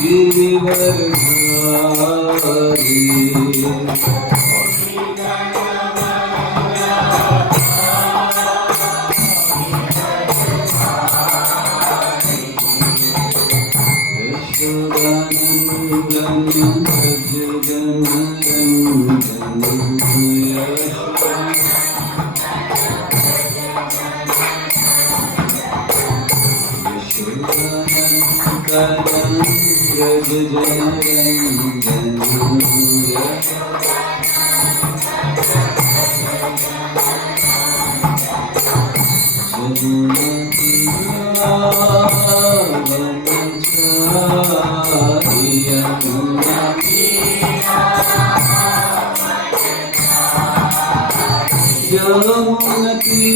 गिरिवरधारी यशोदानन्दन भज जन रञ्जन व्रज जनरञ्जन यमुनातीरावनचारि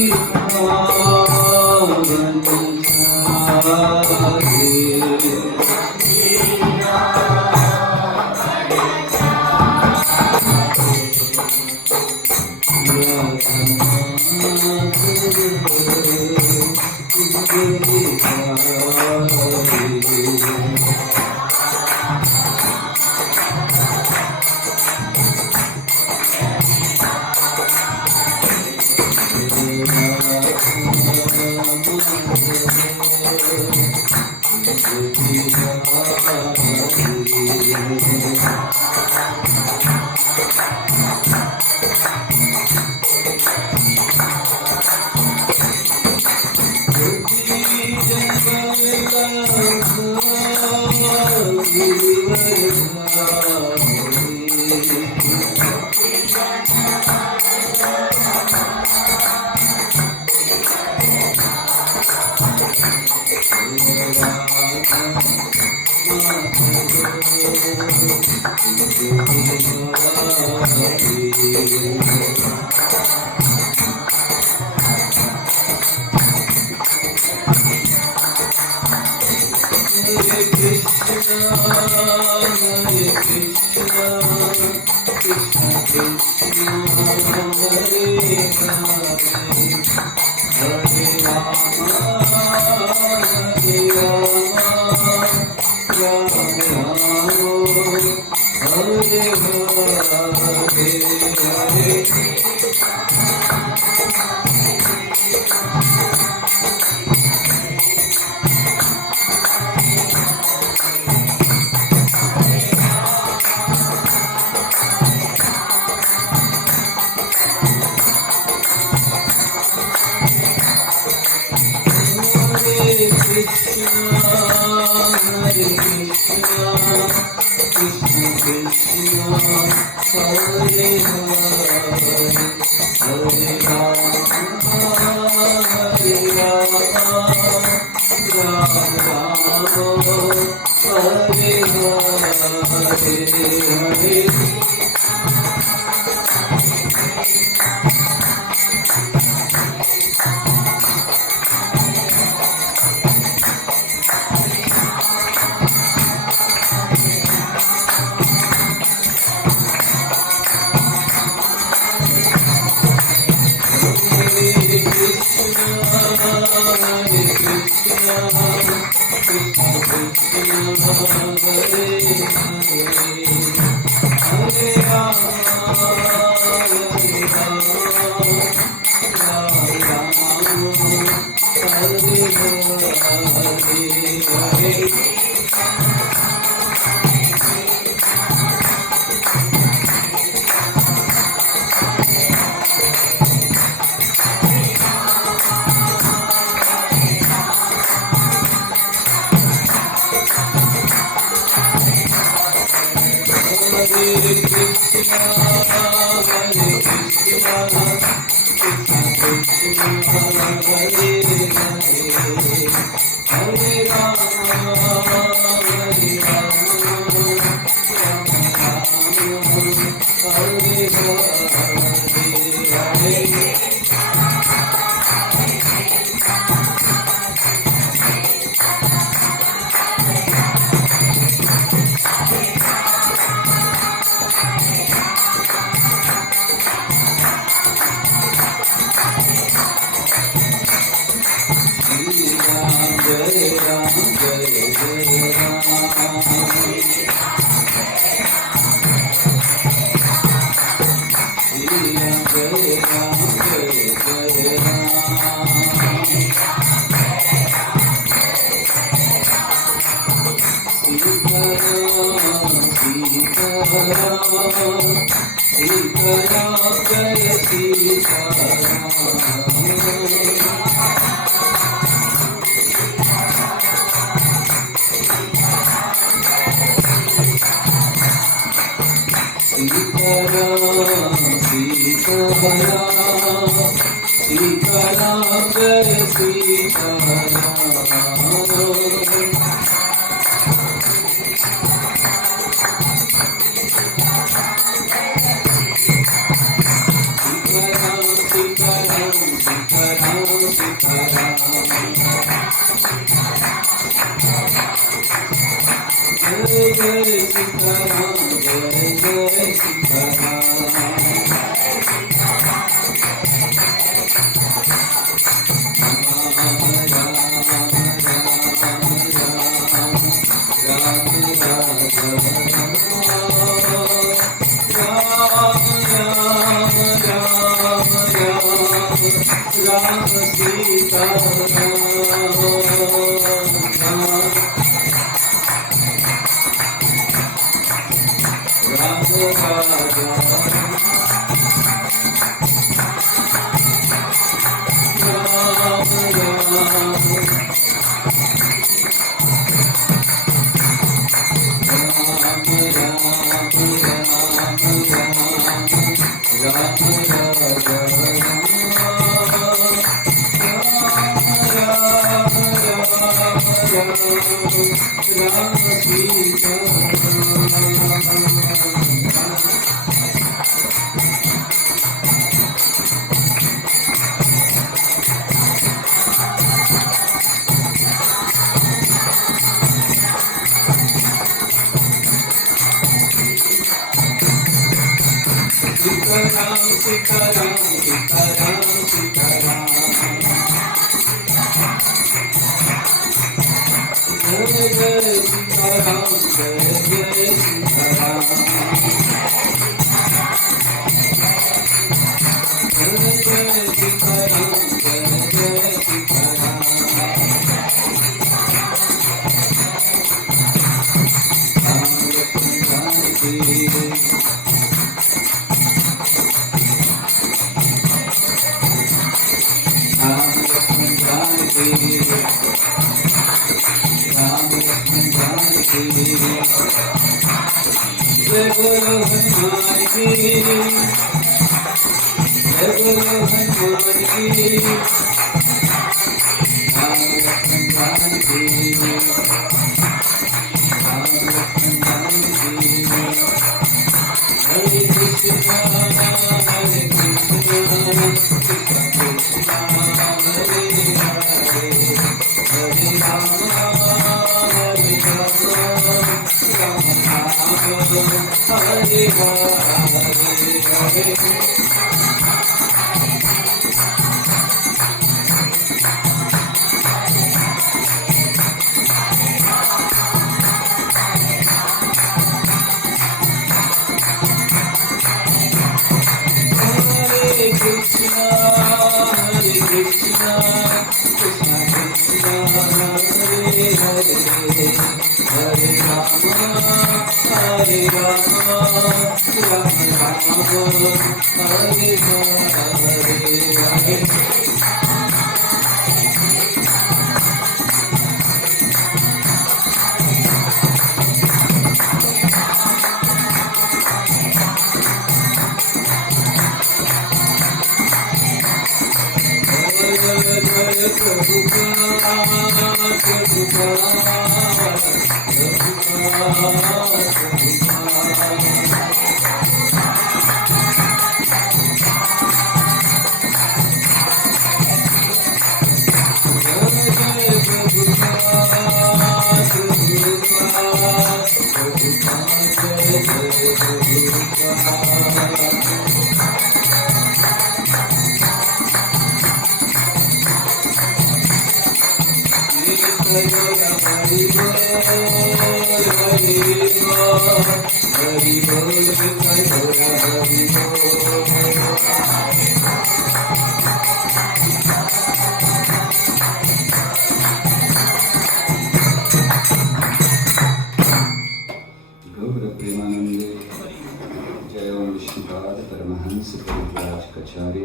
परमहंस परिव्राजकाचार्य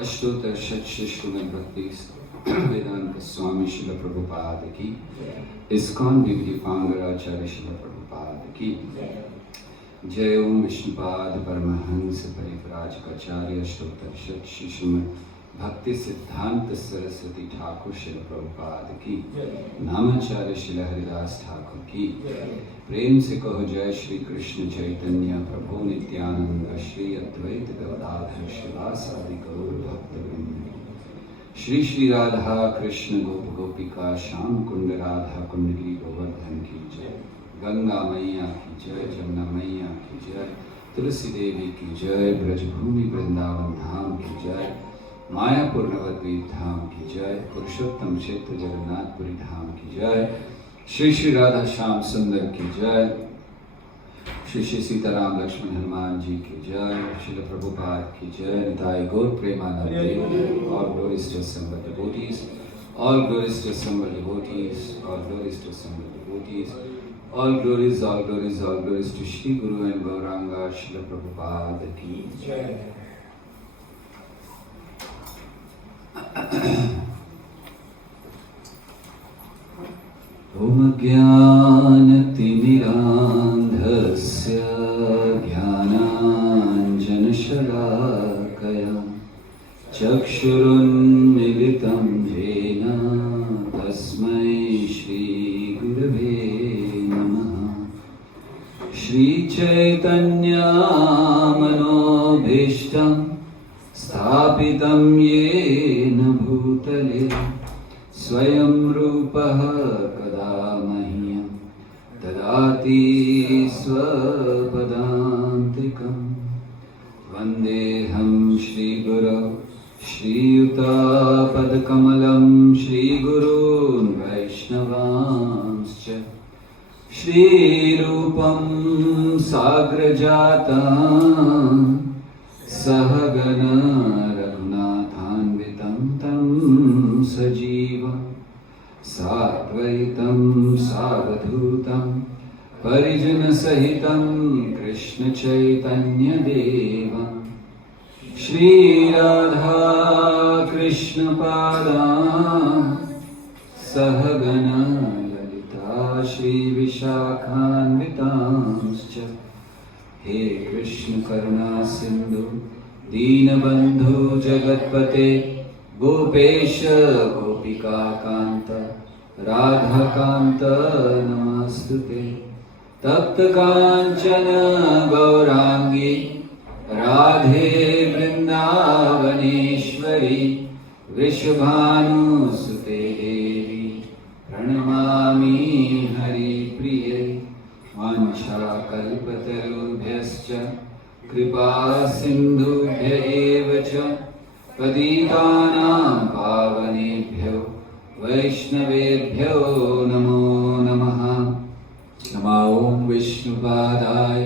अष्टोत्तर शतशः श्रीमद् भक्ति वेदांत स्वामी श्रील प्रभुपाद की, इस्कॉन विधि पांगराचार्य श्रील प्रभुपाद की जय। ओम विष्णुपाद परमहंस परिव्राजकाचार्य अष्टोत्तर शतशः श्रीमद् भक्ति सिद्धांत सरस्वती ठाकुर श्रील प्रभुपाद की, नामाचार्य श्रील हरिदास ठाकुर की। प्रेम से कहो जय श्री कृष्ण चैतन्य प्रभु नित्यानंद श्री अद्वैत गदाधर शिवासादि गौर भक्तवृंद। श्री श्री राधा कृष्ण गोप गोपिका श्याम कुंड राधा कुंडली गोवर्धन की जय। गंगा मैया की जय, जमुना मैया की जय, तुलसी देवी की जय, ब्रजभूमि वृंदावन धाम की जय, मायापुर नवद्वीप धाम की जय, पुरुषोत्तम क्षेत्र जगन्नाथपुरी धाम की जय, श्री श्री राधा श्याम सुंदर की जय, श्री श्री सीताराम लक्ष्मण हनुमान जी की जय, श्रील प्रभुपाद की जय, निताय गौर प्रेमानंदे। All glories to assembled devotees, all glories to assembled devotees, all glories to assembled devotees, all glories, all glories, all glories to Shri Guru and Gauranga Srila Prabhupada ki jai। ओम ज्ञानतिमिरान्धस्य ज्ञानाञ्जनशलाकया चक्षुरुन्मिलितं येन तस्मै श्रीगुरवे नमः। श्रीचैतन्यमनोभीष्टं स्थापितं येन भूतले स्वयं रूपः कदा मह्यं ददाति स्वपदान्तिकं। वन्देऽहं श्रीगुरौ श्रीयुतापदकमलं श्रीगुरून् वैष्णवांश्च श्रीरूपं साग्रजातं सहगण रघुनाथान्वितं तं सजीवं साद्वैतं सावधूतं परिजनसहितं कृष्णचैतन्यदेवं श्रीराधा कृष्णपादान् सहगण ललिता श्रीविशाखान्वितांश्च। हे कृष्ण करुणा सिन्धु दीनबन्धु जगत्पते गोपेश गोपिकान्त राधाकान्त नमस्तुते। तप्त काञ्चन गौरांगी राधे वृन्दावनेश्वरी वृषभानुसुते देवी प्रणमामि हरिप्रिये। वाञ्छाकल्पतरुभ्यश्च कृपा सिन्धुभ्य एव च पतितानां पावनेभ्यो वैष्णवेभ्यो नमो नमः। नमो ॐ विष्णुपादाय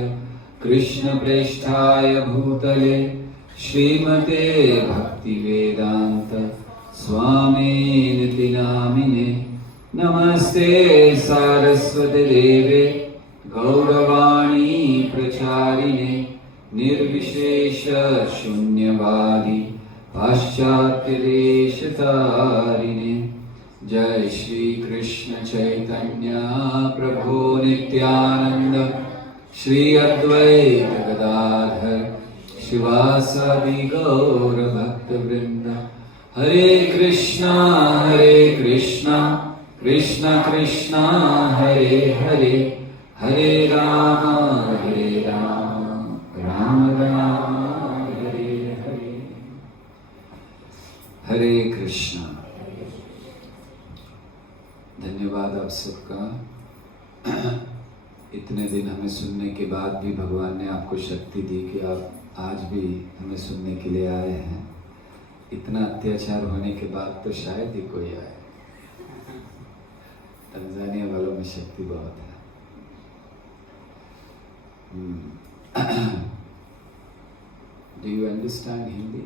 कृष्णप्रेष्ठाय भूतले श्रीमते भक्तिवेदान्त स्वामिनिति नामिने। नमस्ते सारस्वती देवे गौरवाणी प्रचारिणे निर्विशेष शून्यवादी पाश्चात्य देशतारिणे। जय श्री कृष्ण चैतन्य प्रभु नित्यानंद श्री अद्वैत गदाधर शिवासादि गौर भक्तवृंद। हरे कृष्णा कृष्ण कृष्ण हरे हरे, हरे राम राम राम हरे हरे। हरे कृष्णा। धन्यवाद आप सबका। इतने दिन हमें सुनने के बाद भी भगवान ने आपको शक्ति दी कि आप आज भी हमें सुनने के लिए आए हैं। इतना अत्याचार होने के बाद तो शायद ही कोई आए। तंजानिया वालों में शक्ति बहुत है। Do you understand Hindi?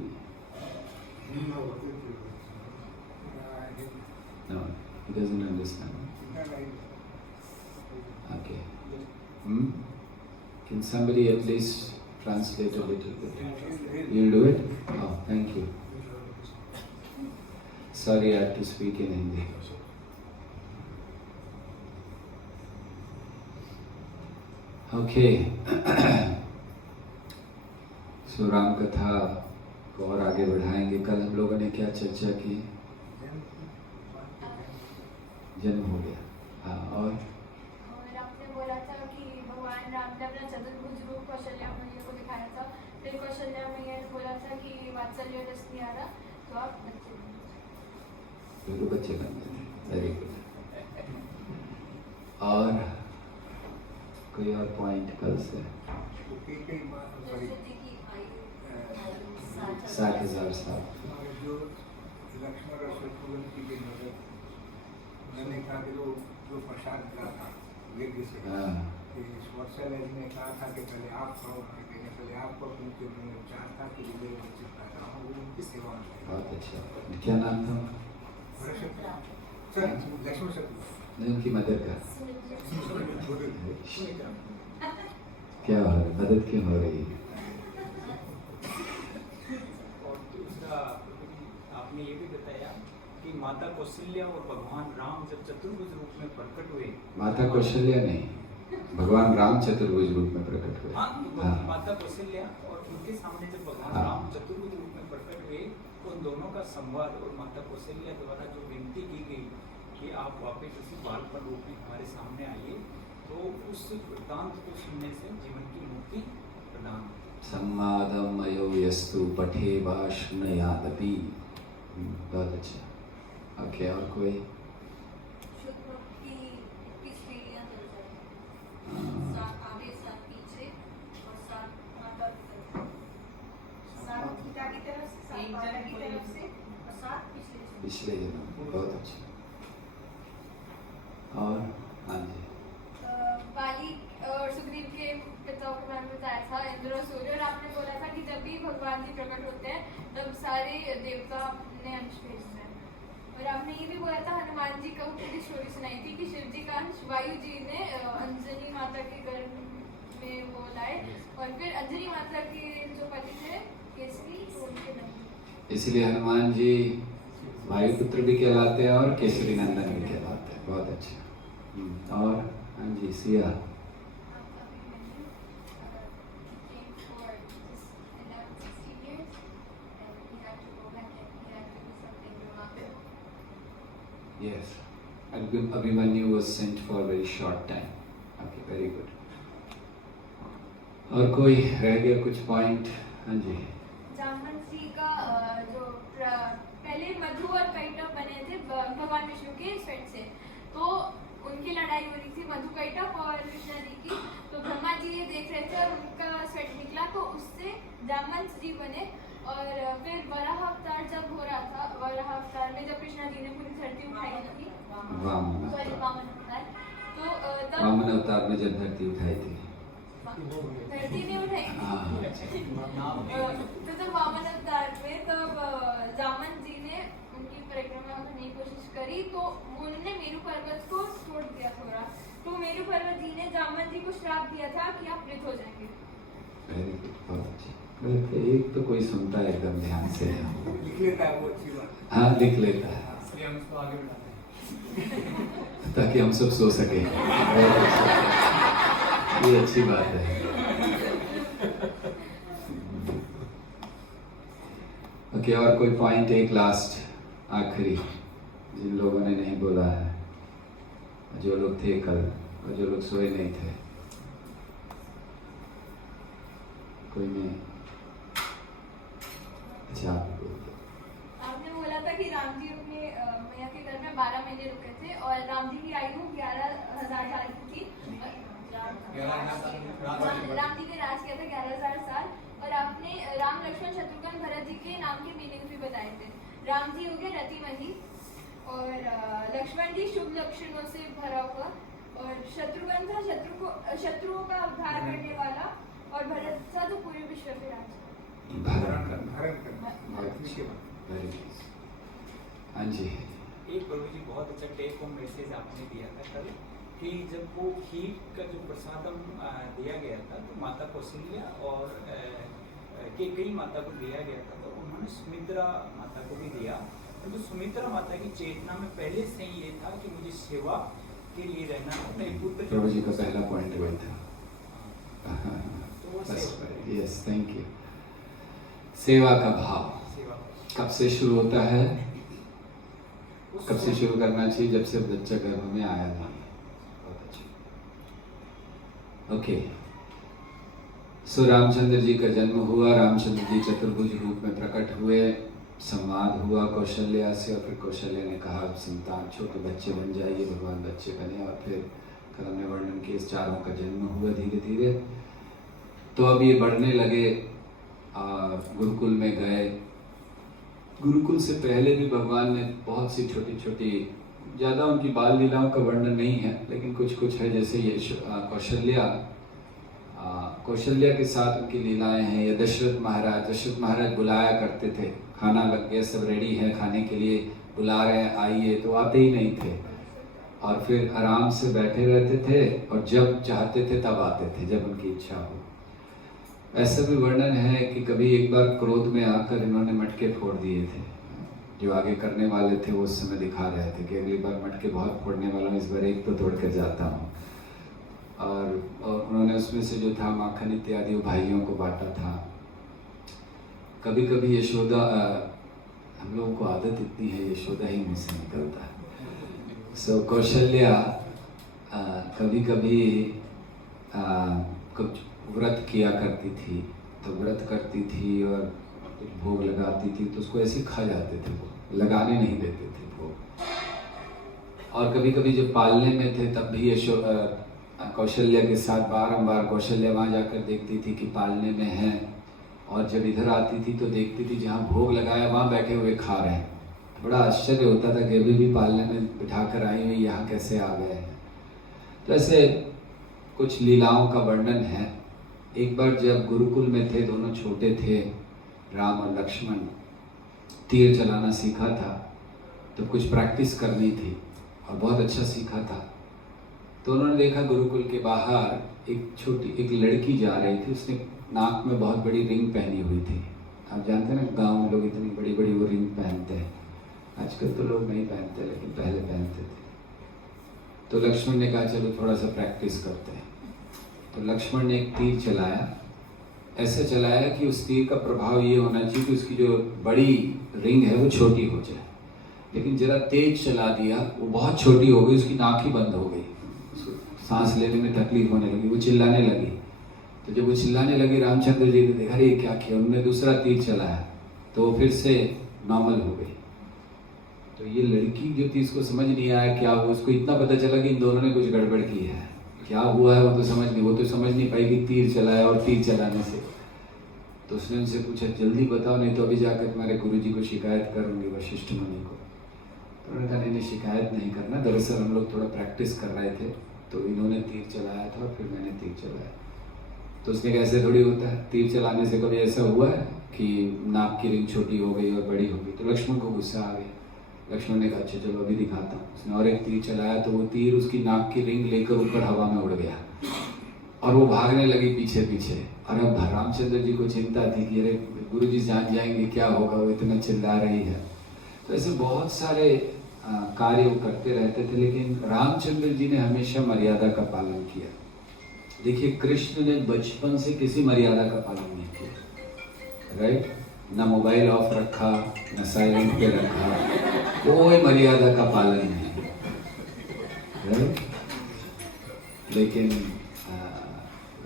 No, he doesn't understand. Okay. Can somebody at least translate a little bit? You'll do it? Oh, thank you. Sorry, I had to speak in Hindi. Okay. So Ram कथा को और आगे बढ़ाएंगे. कल हम लोगों ने क्या चर्चा की? जन्म हो गया. हाँ, और आपने बोला था कि भगवान राम ने अपना चतुर्भुज रूप कौशल्या मैया को दिखाया था. फिर कौशल्या मैया ने बोला था कि वात्सल्य रस नहीं आ रहा तो आप बच्चे बन गए. Very good. और कोई और पॉइंट कल से? 60,000 साल. जो लक्ष्मण और शत्रुघ्न की नजर उन्होंने कहा कि जो प्रसाद मिला था यज्ञ से, वत्सल्य ने कहा था कि पहले आप खाओ, पहले आपको उनके मन में चाह था कि मेरे बच्चे पैदा हो, वो उनकी सेवा में. बहुत अच्छा. क्या नाम था? लक्ष्मण शत्रुघ्न. उनकी मदद का क्या हो रहा है? मदद क्यों हो रही है? और दूसरा आपने ये भी बताया कि माता कौशल्या और भगवान राम जब चतुर्भुज रूप में प्रकट हुए. माता कौशल्या नहीं, भगवान राम चतुर्भुज रूप में प्रकट हुए. हाँ, हाँ. माता कौशल्या और उनके सामने जब भगवान हाँ. राम चतुर्भुज रूप में प्रकट हुए तो उन दोनों का संवाद और माता कौशल्या द्वारा जो विनती की गई कि आप वापस उसी बालपन रूप में हमारे सामने आइए, तो उस वृत्तांत को सुनने से जीवन की मुक्ति प्रदान होती है. सम्मादमयो यस्तु पठे वा शृणुयादपि. बहुत अच्छा. ओके, और कोई? शुक्र की पीढ़ियां चल जाए. 7 आगे 7 पीछे और 7 माता की तरफ. 7 पिता की तरफ से, 7 माता की तरफ से और 7 पिछले जन्म. बहुत अच्छा. और हाँ जी. बाली और सुग्रीव के पिताओं के बारे में बताया था, इंद्र और सूर्य. और आपने बोला था कि जब भी भगवान जी प्रकट होते हैं तब सारे देवता अपने अंश भेजते हैं. और आपने ये भी बोला था, हनुमान जी को पूरी स्टोरी सुनाई थी कि शिव जी का अंश वायु जी ने अंजनी माता के गर्भ में वो लाए और फिर अंजनी माता के जो पति थे केसरी, तो उनके नहीं. इसलिए हनुमान जी वायुपुत्र भी कहलाते हैं और केसरी नंदन भी कहलाते हैं. बहुत अच्छा. और हाँ जी, Siya. Yes, Abhimanyu was sent for a very short time. Okay, very good. और कोई रह गया कुछ पॉइंट? हाँ जी. जामवंत जी का जो पहले मधु और कैटभ बने थे भगवान विष्णु के स्वेट से, तो उनकी लड़ाई हो रही थी मधु कैटभ और कृष्णा जी की. तो ब्रह्मा जी ये देख रहे थे और उनका स्वेट निकला तो उससे जामवंत जी बने. और फिर वराह अवतार जब हो रहा था, वराह अवतार में जब कृष्णा जी ने पूरी धरती उठाई थी, वामन सॉरी वामन अवतार, तो तब वामन अवतार में जब धरती उठाई थी. धरती नहीं उठाई थी. तो जब वामन अवतार में तब जामवंत जी ने उनकी परिक्रमा करने की कोशिश करी तो उन्होंने मेरू पर्वत को छोड़ दिया थोड़ा. तो मेरू पर्वत जी ने जामवंत जी को श्राप दिया था कि आप मृत हो जाएंगे. Very good. बहुत अच्छी. एक तो कोई सुनता है एकदम ध्यान से. लिख लेता है वो अच्छी बात. हाँ, लिख लेता है इसलिए हम उसको आगे बढ़ाते हैं ताकि हम सब सो सके. बहुत अच्छा. ये अच्छी बात है. ओके, और कोई पॉइंट? एक लास्ट आखिरी जिन लोगों ने नहीं बोला है, जो लोग थे कल और जो लोग सोए नहीं थे. कोई नहीं? अच्छा, आप बोल दो. आपने बोला था कि राम जी अपने मैया के घर में 12 महीने रुके थे और राम जी की आयु 11,000 साल की थी. राम जी ने राज किया था 11,000 साल. और आपने राम लक्ष्मण शत्रुघ्न भरत जी के नाम के मीनिंग भी बताए थे. राम जी हो गए रतिमती और लक्ष्मण जी शुभ लक्षणों से भरा हुआ और शत्रुघ्न था शत्रुओं का उद्धार करने वाला और भरत था जो पूरे विश्व पे राज. हाँ जी. एक प्रभु जी बहुत अच्छा टेक होम मैसेज आपने दिया था कल कि जब वो खीर का जो प्रसादम दिया गया था तो माता कौशल्या और कई माता को दिया गया था, तो उन्होंने सुमित्रा माता को भी दिया। तो सुमित्रा माता की चेतना में पहले से ही ये था कि मुझे सेवा के लिए रहना है। मेरे पुत्र प्रभु जी का पहला पॉइंट वही था। तो वो यस, थैंक यू। सेवा का भाव सेवा कब से शुरू होता है? उस कब से शुरू करना चाहिए? जब से बच्चा गर्भ में आया नहीं। ओके, सो रामचंद्र जी का जन्म हुआ, रामचंद्र जी चतुर्भुज रूप में प्रकट हुए, संवाद हुआ कौशल्या से, और फिर कौशल्या ने कहा संतान छोटे बच्चे बन जाइए, भगवान बच्चे बने, और फिर कल हमने वर्णन किया इस चारों का जन्म हुआ धीरे धीरे। तो अब ये बढ़ने लगे, गुरुकुल में गए। गुरुकुल से पहले भी भगवान ने बहुत सी छोटी छोटी, ज़्यादा उनकी बाल लीलाओं का वर्णन नहीं है, लेकिन कुछ कुछ है। जैसे ये कौशल्या के साथ उनकी लीलाएं हैं। या दशरथ महाराज बुलाया करते थे, खाना लग गया, सब रेडी है खाने के लिए, बुला रहे हैं आइए, तो आते ही नहीं थे, और फिर आराम से बैठे रहते थे, और जब चाहते थे तब आते थे, जब उनकी इच्छा हो। ऐसा भी वर्णन है कि कभी एक बार क्रोध में आकर इन्होंने मटके फोड़ दिए थे। जो आगे करने वाले थे वो उस समय दिखा रहे थे कि अगली बार मटके बहुत फोड़ने वाला हूँ, इस बार एक तो तोड़ कर जाता हूँ। और उन्होंने उसमें से जो था माखन इत्यादि वो भाइयों को बांटा था। कभी कभी यशोदा, हम लोगों को आदत इतनी है, यशोदा ही मुँह से निकलता है। सो कौशल्या कभी कभी कुछ व्रत किया करती थी, तो व्रत करती थी और कुछ भोग लगाती थी, तो उसको ऐसे खा जाते थे, वो लगाने नहीं देते थे भोग। और कभी कभी जब पालने में थे तब भी कौशल्या के साथ बारंबार कौशल्या वहाँ जाकर देखती थी कि पालने में है, और जब इधर आती थी तो देखती थी जहाँ भोग लगाया वहाँ बैठे हुए खा रहे हैं। बड़ा आश्चर्य होता था कि अभी भी पालने में बिठा कर आई हुई यहाँ कैसे आ गए हैं। तो ऐसे कुछ लीलाओं का वर्णन है। एक बार जब गुरुकुल में थे, दोनों छोटे थे, राम और लक्ष्मण, तीर चलाना सीखा था, तो कुछ प्रैक्टिस करनी थी और बहुत अच्छा सीखा था। तो उन्होंने देखा गुरुकुल के बाहर एक लड़की जा रही थी, उसने नाक में बहुत बड़ी रिंग पहनी हुई थी। आप जानते हैं ना, गांव में लोग इतनी बड़ी बड़ी वो रिंग पहनते हैं। आजकल तो लोग नहीं पहनते, लेकिन पहले पहनते थे। तो लक्ष्मण ने कहा चलो थोड़ा सा प्रैक्टिस करते हैं। तो लक्ष्मण ने एक तीर चलाया, ऐसे चलाया कि उस तीर का प्रभाव ये होना चाहिए कि उसकी जो बड़ी रिंग है वो छोटी हो जाए, लेकिन जरा तेज चला दिया, वो बहुत छोटी हो गई, उसकी नाक ही बंद हो गई, सांस लेने में तकलीफ होने लगी, वो चिल्लाने लगी। तो जब वो चिल्लाने लगी, रामचंद्र जी ने देखा ये क्या किया, उन्होंने दूसरा तीर चलाया, तो वो फिर से नॉर्मल हो गई। तो ये लड़की जो थी, इसको समझ नहीं आया क्या हुआ, उसको इतना पता चला कि इन दोनों ने कुछ गड़बड़ की है। क्या हुआ है वो तो समझ नहीं पाई कि तीर चलाया और तीर चलाने से। तो उसने उनसे पूछा जल्दी बताओ, नहीं तो अभी जाकर तुम्हारे गुरुजी को शिकायत करूंगी, वशिष्ठ मुनि को। तो उन्होंने कहा नहीं शिकायत नहीं करना, दरअसल हम लोग थोड़ा प्रैक्टिस कर रहे थे, तो इन्होंने तीर चलाया था और फिर मैंने तीर चलाया। तो उसने कहा ऐसे थोड़ी होता है, तीर चलाने से कभी ऐसा हुआ है कि नाक की रिंग छोटी हो गई और बड़ी हो गई। तो लक्ष्मण को गुस्सा आ गया। लक्ष्मण ने कहा अच्छा चलो अभी दिखाता हूँ। उसने और एक तीर चलाया, तो वो तीर उसकी नाक की रिंग लेकर ऊपर हवा में उड़ गया और वो भागने लगी पीछे पीछे। और अब रामचंद्र जी को चिंता थी कि अरे गुरुजी जान जाएंगे, क्या होगा, वो इतना चिल्ला रही है। तो ऐसे बहुत सारे कार्य वो करते रहते थे, लेकिन रामचंद्र जी ने हमेशा मर्यादा का पालन किया। देखिए कृष्ण ने बचपन से किसी मर्यादा का पालन नहीं किया, राइट? ना मोबाइल ऑफ रखा, ना साइलेंट पे रखा, कोई मर्यादा का पालन नहीं, राइट? लेकिन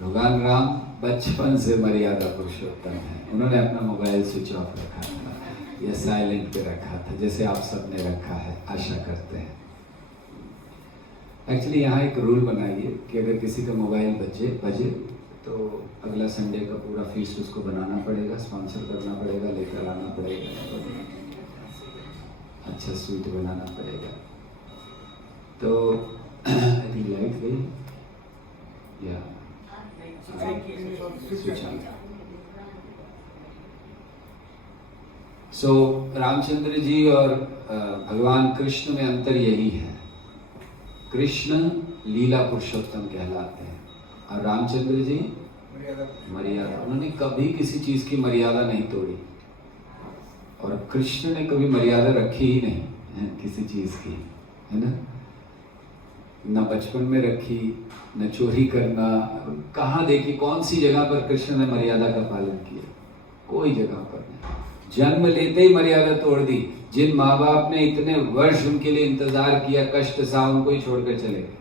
भगवान राम बचपन से मर्यादा पुरुषोत्तम है। उन्होंने अपना मोबाइल स्विच ऑफ रखा था या साइलेंट पे रखा था, जैसे आप सबने रखा है, आशा करते हैं। एक्चुअली यहाँ एक रूल बनाइए कि अगर किसी का मोबाइल बजे तो अगला संडे का पूरा फीस उसको बनाना पड़ेगा, स्पॉन्सर करना पड़ेगा, लेकर आना पड़ेगा, अच्छा स्वीट बनाना पड़ेगा। तो आई थिंक लाइट गई या सो रामचंद्र जी और भगवान कृष्ण में अंतर यही है। कृष्ण लीला पुरुषोत्तम कहलाते हैं। और रामचंद्र जी मर्यादा, उन्होंने कभी किसी चीज की मर्यादा नहीं तोड़ी, और कृष्ण ने कभी मर्यादा रखी ही नहीं है किसी चीज की, है ना। न बचपन में रखी, न चोरी करना। कहाँ देखी, कौन सी जगह पर कृष्ण ने मर्यादा का पालन किया? कोई जगह पर नहीं। जन्म लेते ही मर्यादा तोड़ दी। जिन माँ बाप ने इतने वर्ष उनके लिए इंतजार किया, कष्ट सहा, उनको ही छोड़कर चले गए।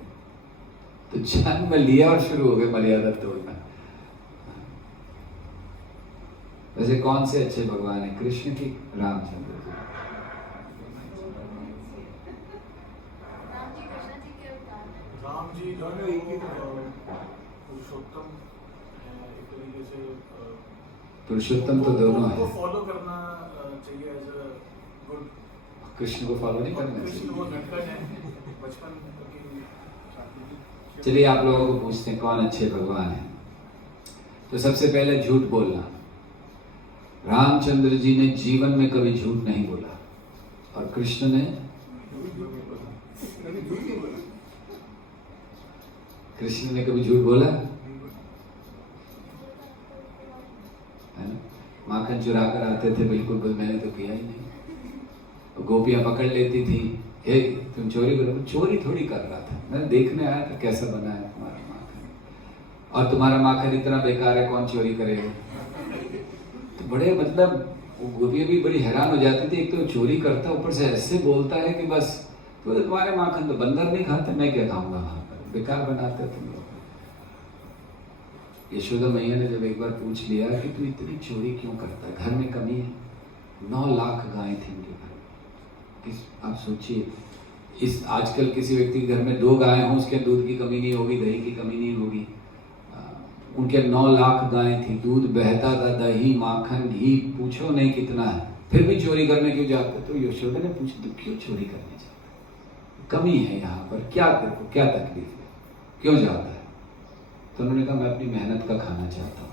तो जन्म लिया और शुरू हो गए मर्यादा तोड़ना। वैसे कौन से अच्छे भगवान है, कृष्ण की रामचंद्र जी? राम जी कृष्ण जी के अवतार हैं। राम जी दोनों एक ही पुरुषोत्तम है, एक तरीके से पुरुषोत्तम तो दोनों उनको है। फॉलो करना चाहिए एज अ गुड। कृष्ण को फॉलो नहीं करना कृष्ण वो चाहिए। लड़का है बचपन की। चलिए आप लोगों को पूछते हैं कौन अच्छे भगवान हैं। तो सबसे पहले झूठ बोलना। रामचंद्र जी ने जीवन में कभी झूठ नहीं बोला, और कृष्ण ने कृष्ण ने कभी झूठ बोला है ना। माखन चुरा कर आते थे, बिल्कुल मैंने तो किया ही नहीं। गोपियां पकड़ लेती थी, हे तुम चोरी करो। चोरी थोड़ी कर रहा था, मैं देखने आया था कैसा बना है तुम्हारा माखन, और तुम्हारा माखन इतना बेकार है, कौन चोरी करेगा। तो बड़े मतलब वो गोपियां भी बड़ी हैरान हो जाती थी। एक तो चोरी करता, ऊपर से ऐसे बोलता है कि बस तो तुम्हारे माखन तो बंदर नहीं खाते, मैं क्या खाऊंगा वहां पर, बेकार बनाते तुम लोग। यशोदा मैया ने जब एक बार पूछ लिया कि तू इतनी चोरी क्यों करता है, घर में कमी है? 9 लाख गायें थी उनके घर में। आप सोचिए, इस आजकल किसी व्यक्ति के घर में 2 गायें हों, उसके दूध की कमी नहीं होगी, दही की कमी नहीं होगी। उनके 9 लाख गायें थी, दूध बहता था, दही माखन घी पूछो नहीं कितना है, फिर भी चोरी करने क्यों जाते? तो यशोदा ने पूछा तू क्यों चोरी करने जाता? कमी है यहाँ पर, क्या तकलीफ है, क्यों जाता है? तो उन्होंने कहा मैं अपनी मेहनत का खाना चाहता हूँ।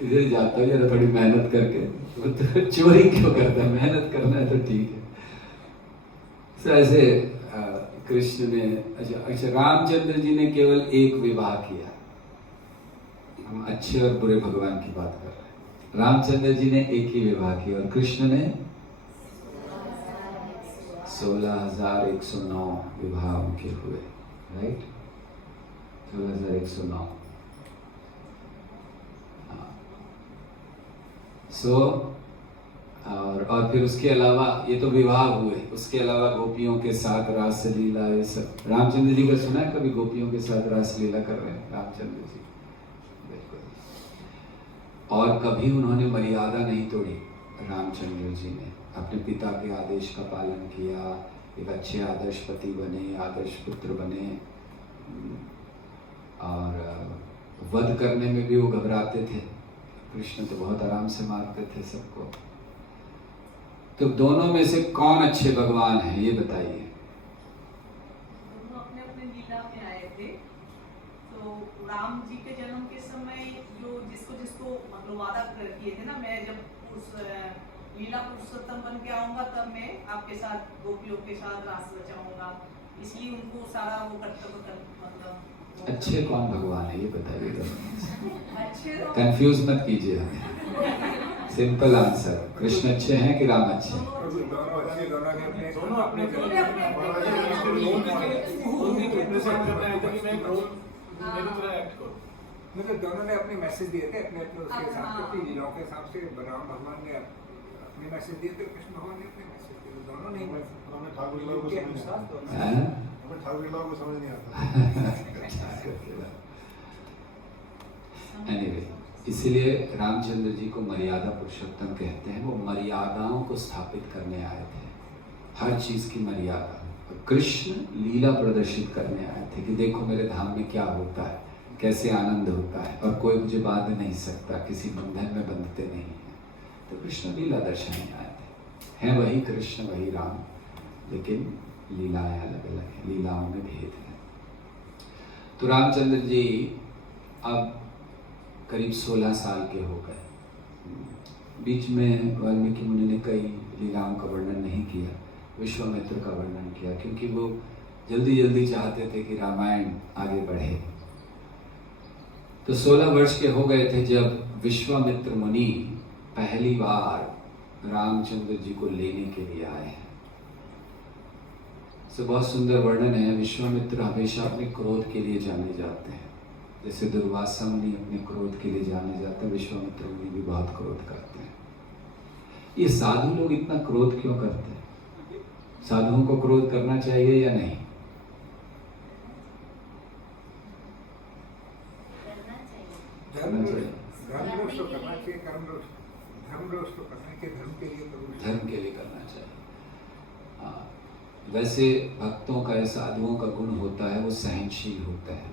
इधर जाता हूँ जरा थोड़ी मेहनत करके, तो चोरी क्यों करता है, मेहनत करना है तो ठीक है। तो ऐसे कृष्ण ने अच्छा रामचंद्र जी ने केवल एक विवाह किया। हम अच्छे और बुरे भगवान की बात कर रहे हैं। रामचंद्र जी ने एक ही विवाह किया, और कृष्ण ने 16,109 विवाह उनके हुए, राइट। 16,109। और फिर उसके अलावा ये तो विवाह हुए, उसके अलावा गोपियों के साथ रास लीला, ये सब रामचंद्र जी का सुना है कभी? गोपियों के साथ रास लीला कर रहे हैं रामचंद्र जी, बिल्कुल। और कभी उन्होंने मर्यादा नहीं तोड़ी। रामचंद्र जी ने अपने पिता के आदेश का पालन किया, एक अच्छे आदर्श पति बने, आदर्श पुत्र बने, और वध करने में भी वो घबराते थे। कृष्ण तो बहुत आराम से मारते थे सबको। तो दोनों में से कौन अच्छे भगवान हैं, ये बताइए। दोनों अपने अपने लीला में आए थे। तो राम जी के जन्म के समय जो जिसको मतलब वादा किए थे ना, मैं जब उस लीला पुरुषोत्तम बन के आऊंगा तब मैं आपके साथ गोपियों के साथ रास रचाऊंगा, इसलिए उनको सारा वो कर्तव्य मतलब। अच्छे कौन भगवान है ये बताइए। अच्छे कंफ्यूज मत कीजिए हमें, सिंपल आंसर। कृष्ण अच्छे हैं कि राम अच्छे हैं? दोनों अच्छे, दोनों ने अपने दोनों अपने मतलब दोनों ने अपने मैसेज दिए थे अपने अपने उसके हिसाब से, अपनी लीलाओं के हिसाब से। राम भगवान ने अपने मैसेज दिए थे, कृष्ण भगवान ने अपने मैसेज दिए। दोनों नहीं, हमें ठाकुर लीला को समझ नहीं आता। हैं? हमें ठाकुर लीला को समझ नहीं आता। एनीवे, इसलिए रामचंद्र जी को मर्यादा पुरुषोत्तम कहते हैं। वो मर्यादाओं को स्थापित करने आए थे, हर चीज की मर्यादा। और कृष्ण लीला प्रदर्शित करने आए थे कि देखो मेरे धाम में क्या होता है, कैसे आनंद होता है, और कोई मुझे बांध नहीं सकता, किसी बंधन में बंधते नहीं है। तो कृष्ण लीला दर्शाने आए थे। हैं वही कृष्ण वही राम, लेकिन लीलाएं अलग अलग हैं, लीलाओं में भेद है। तो रामचंद्र जी अब करीब 16 साल के हो गए। बीच में वाल्मीकि मुनि ने कई लीलाओं का वर्णन नहीं किया, विश्वामित्र का वर्णन किया, क्योंकि वो जल्दी जल्दी चाहते थे कि रामायण आगे बढ़े। तो 16 वर्ष के हो गए थे जब विश्वामित्र मुनि पहली बार रामचंद्र जी को लेने के लिए आए हैं। तो बहुत सुंदर वर्णन है। विश्वामित्र हमेशा अपने क्रोध के लिए जाने जाते हैं, जैसे दुर्वासा मुनि अपने क्रोध के लिए जाने जाते हैं, विश्वामित्र मुनि भी बहुत क्रोध करते हैं। ये साधु लोग इतना क्रोध क्यों करते हैं? साधुओं को क्रोध करना चाहिए या नहीं? धर्म रोष तो करना चाहिए, धर्म रोष तो करना चाहिए, धर्म के लिए करना चाहिए। हाँ, वैसे भक्तों का, साधुओं का गुण होता है वो सहनशील होता है।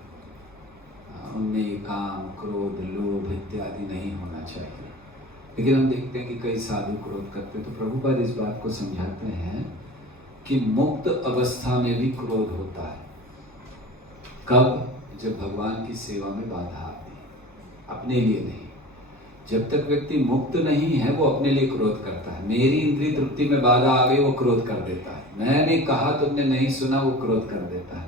उनमें काम, क्रोध, लोभ इत्यादि नहीं होना चाहिए। लेकिन हम देखते हैं कि कई साधु क्रोध करते हैं। तो प्रभुपाद इस बात को समझाते हैं कि मुक्त अवस्था में भी क्रोध होता है। कब? जब भगवान की सेवा में बाधा आती है, अपने लिए नहीं। जब तक व्यक्ति मुक्त नहीं है वो अपने लिए क्रोध करता है। मेरी इंद्रिय तृप्ति में बाधा आ गई, वो क्रोध कर देता है। मैंने कहा तुमने नहीं सुना, वो क्रोध कर देता है।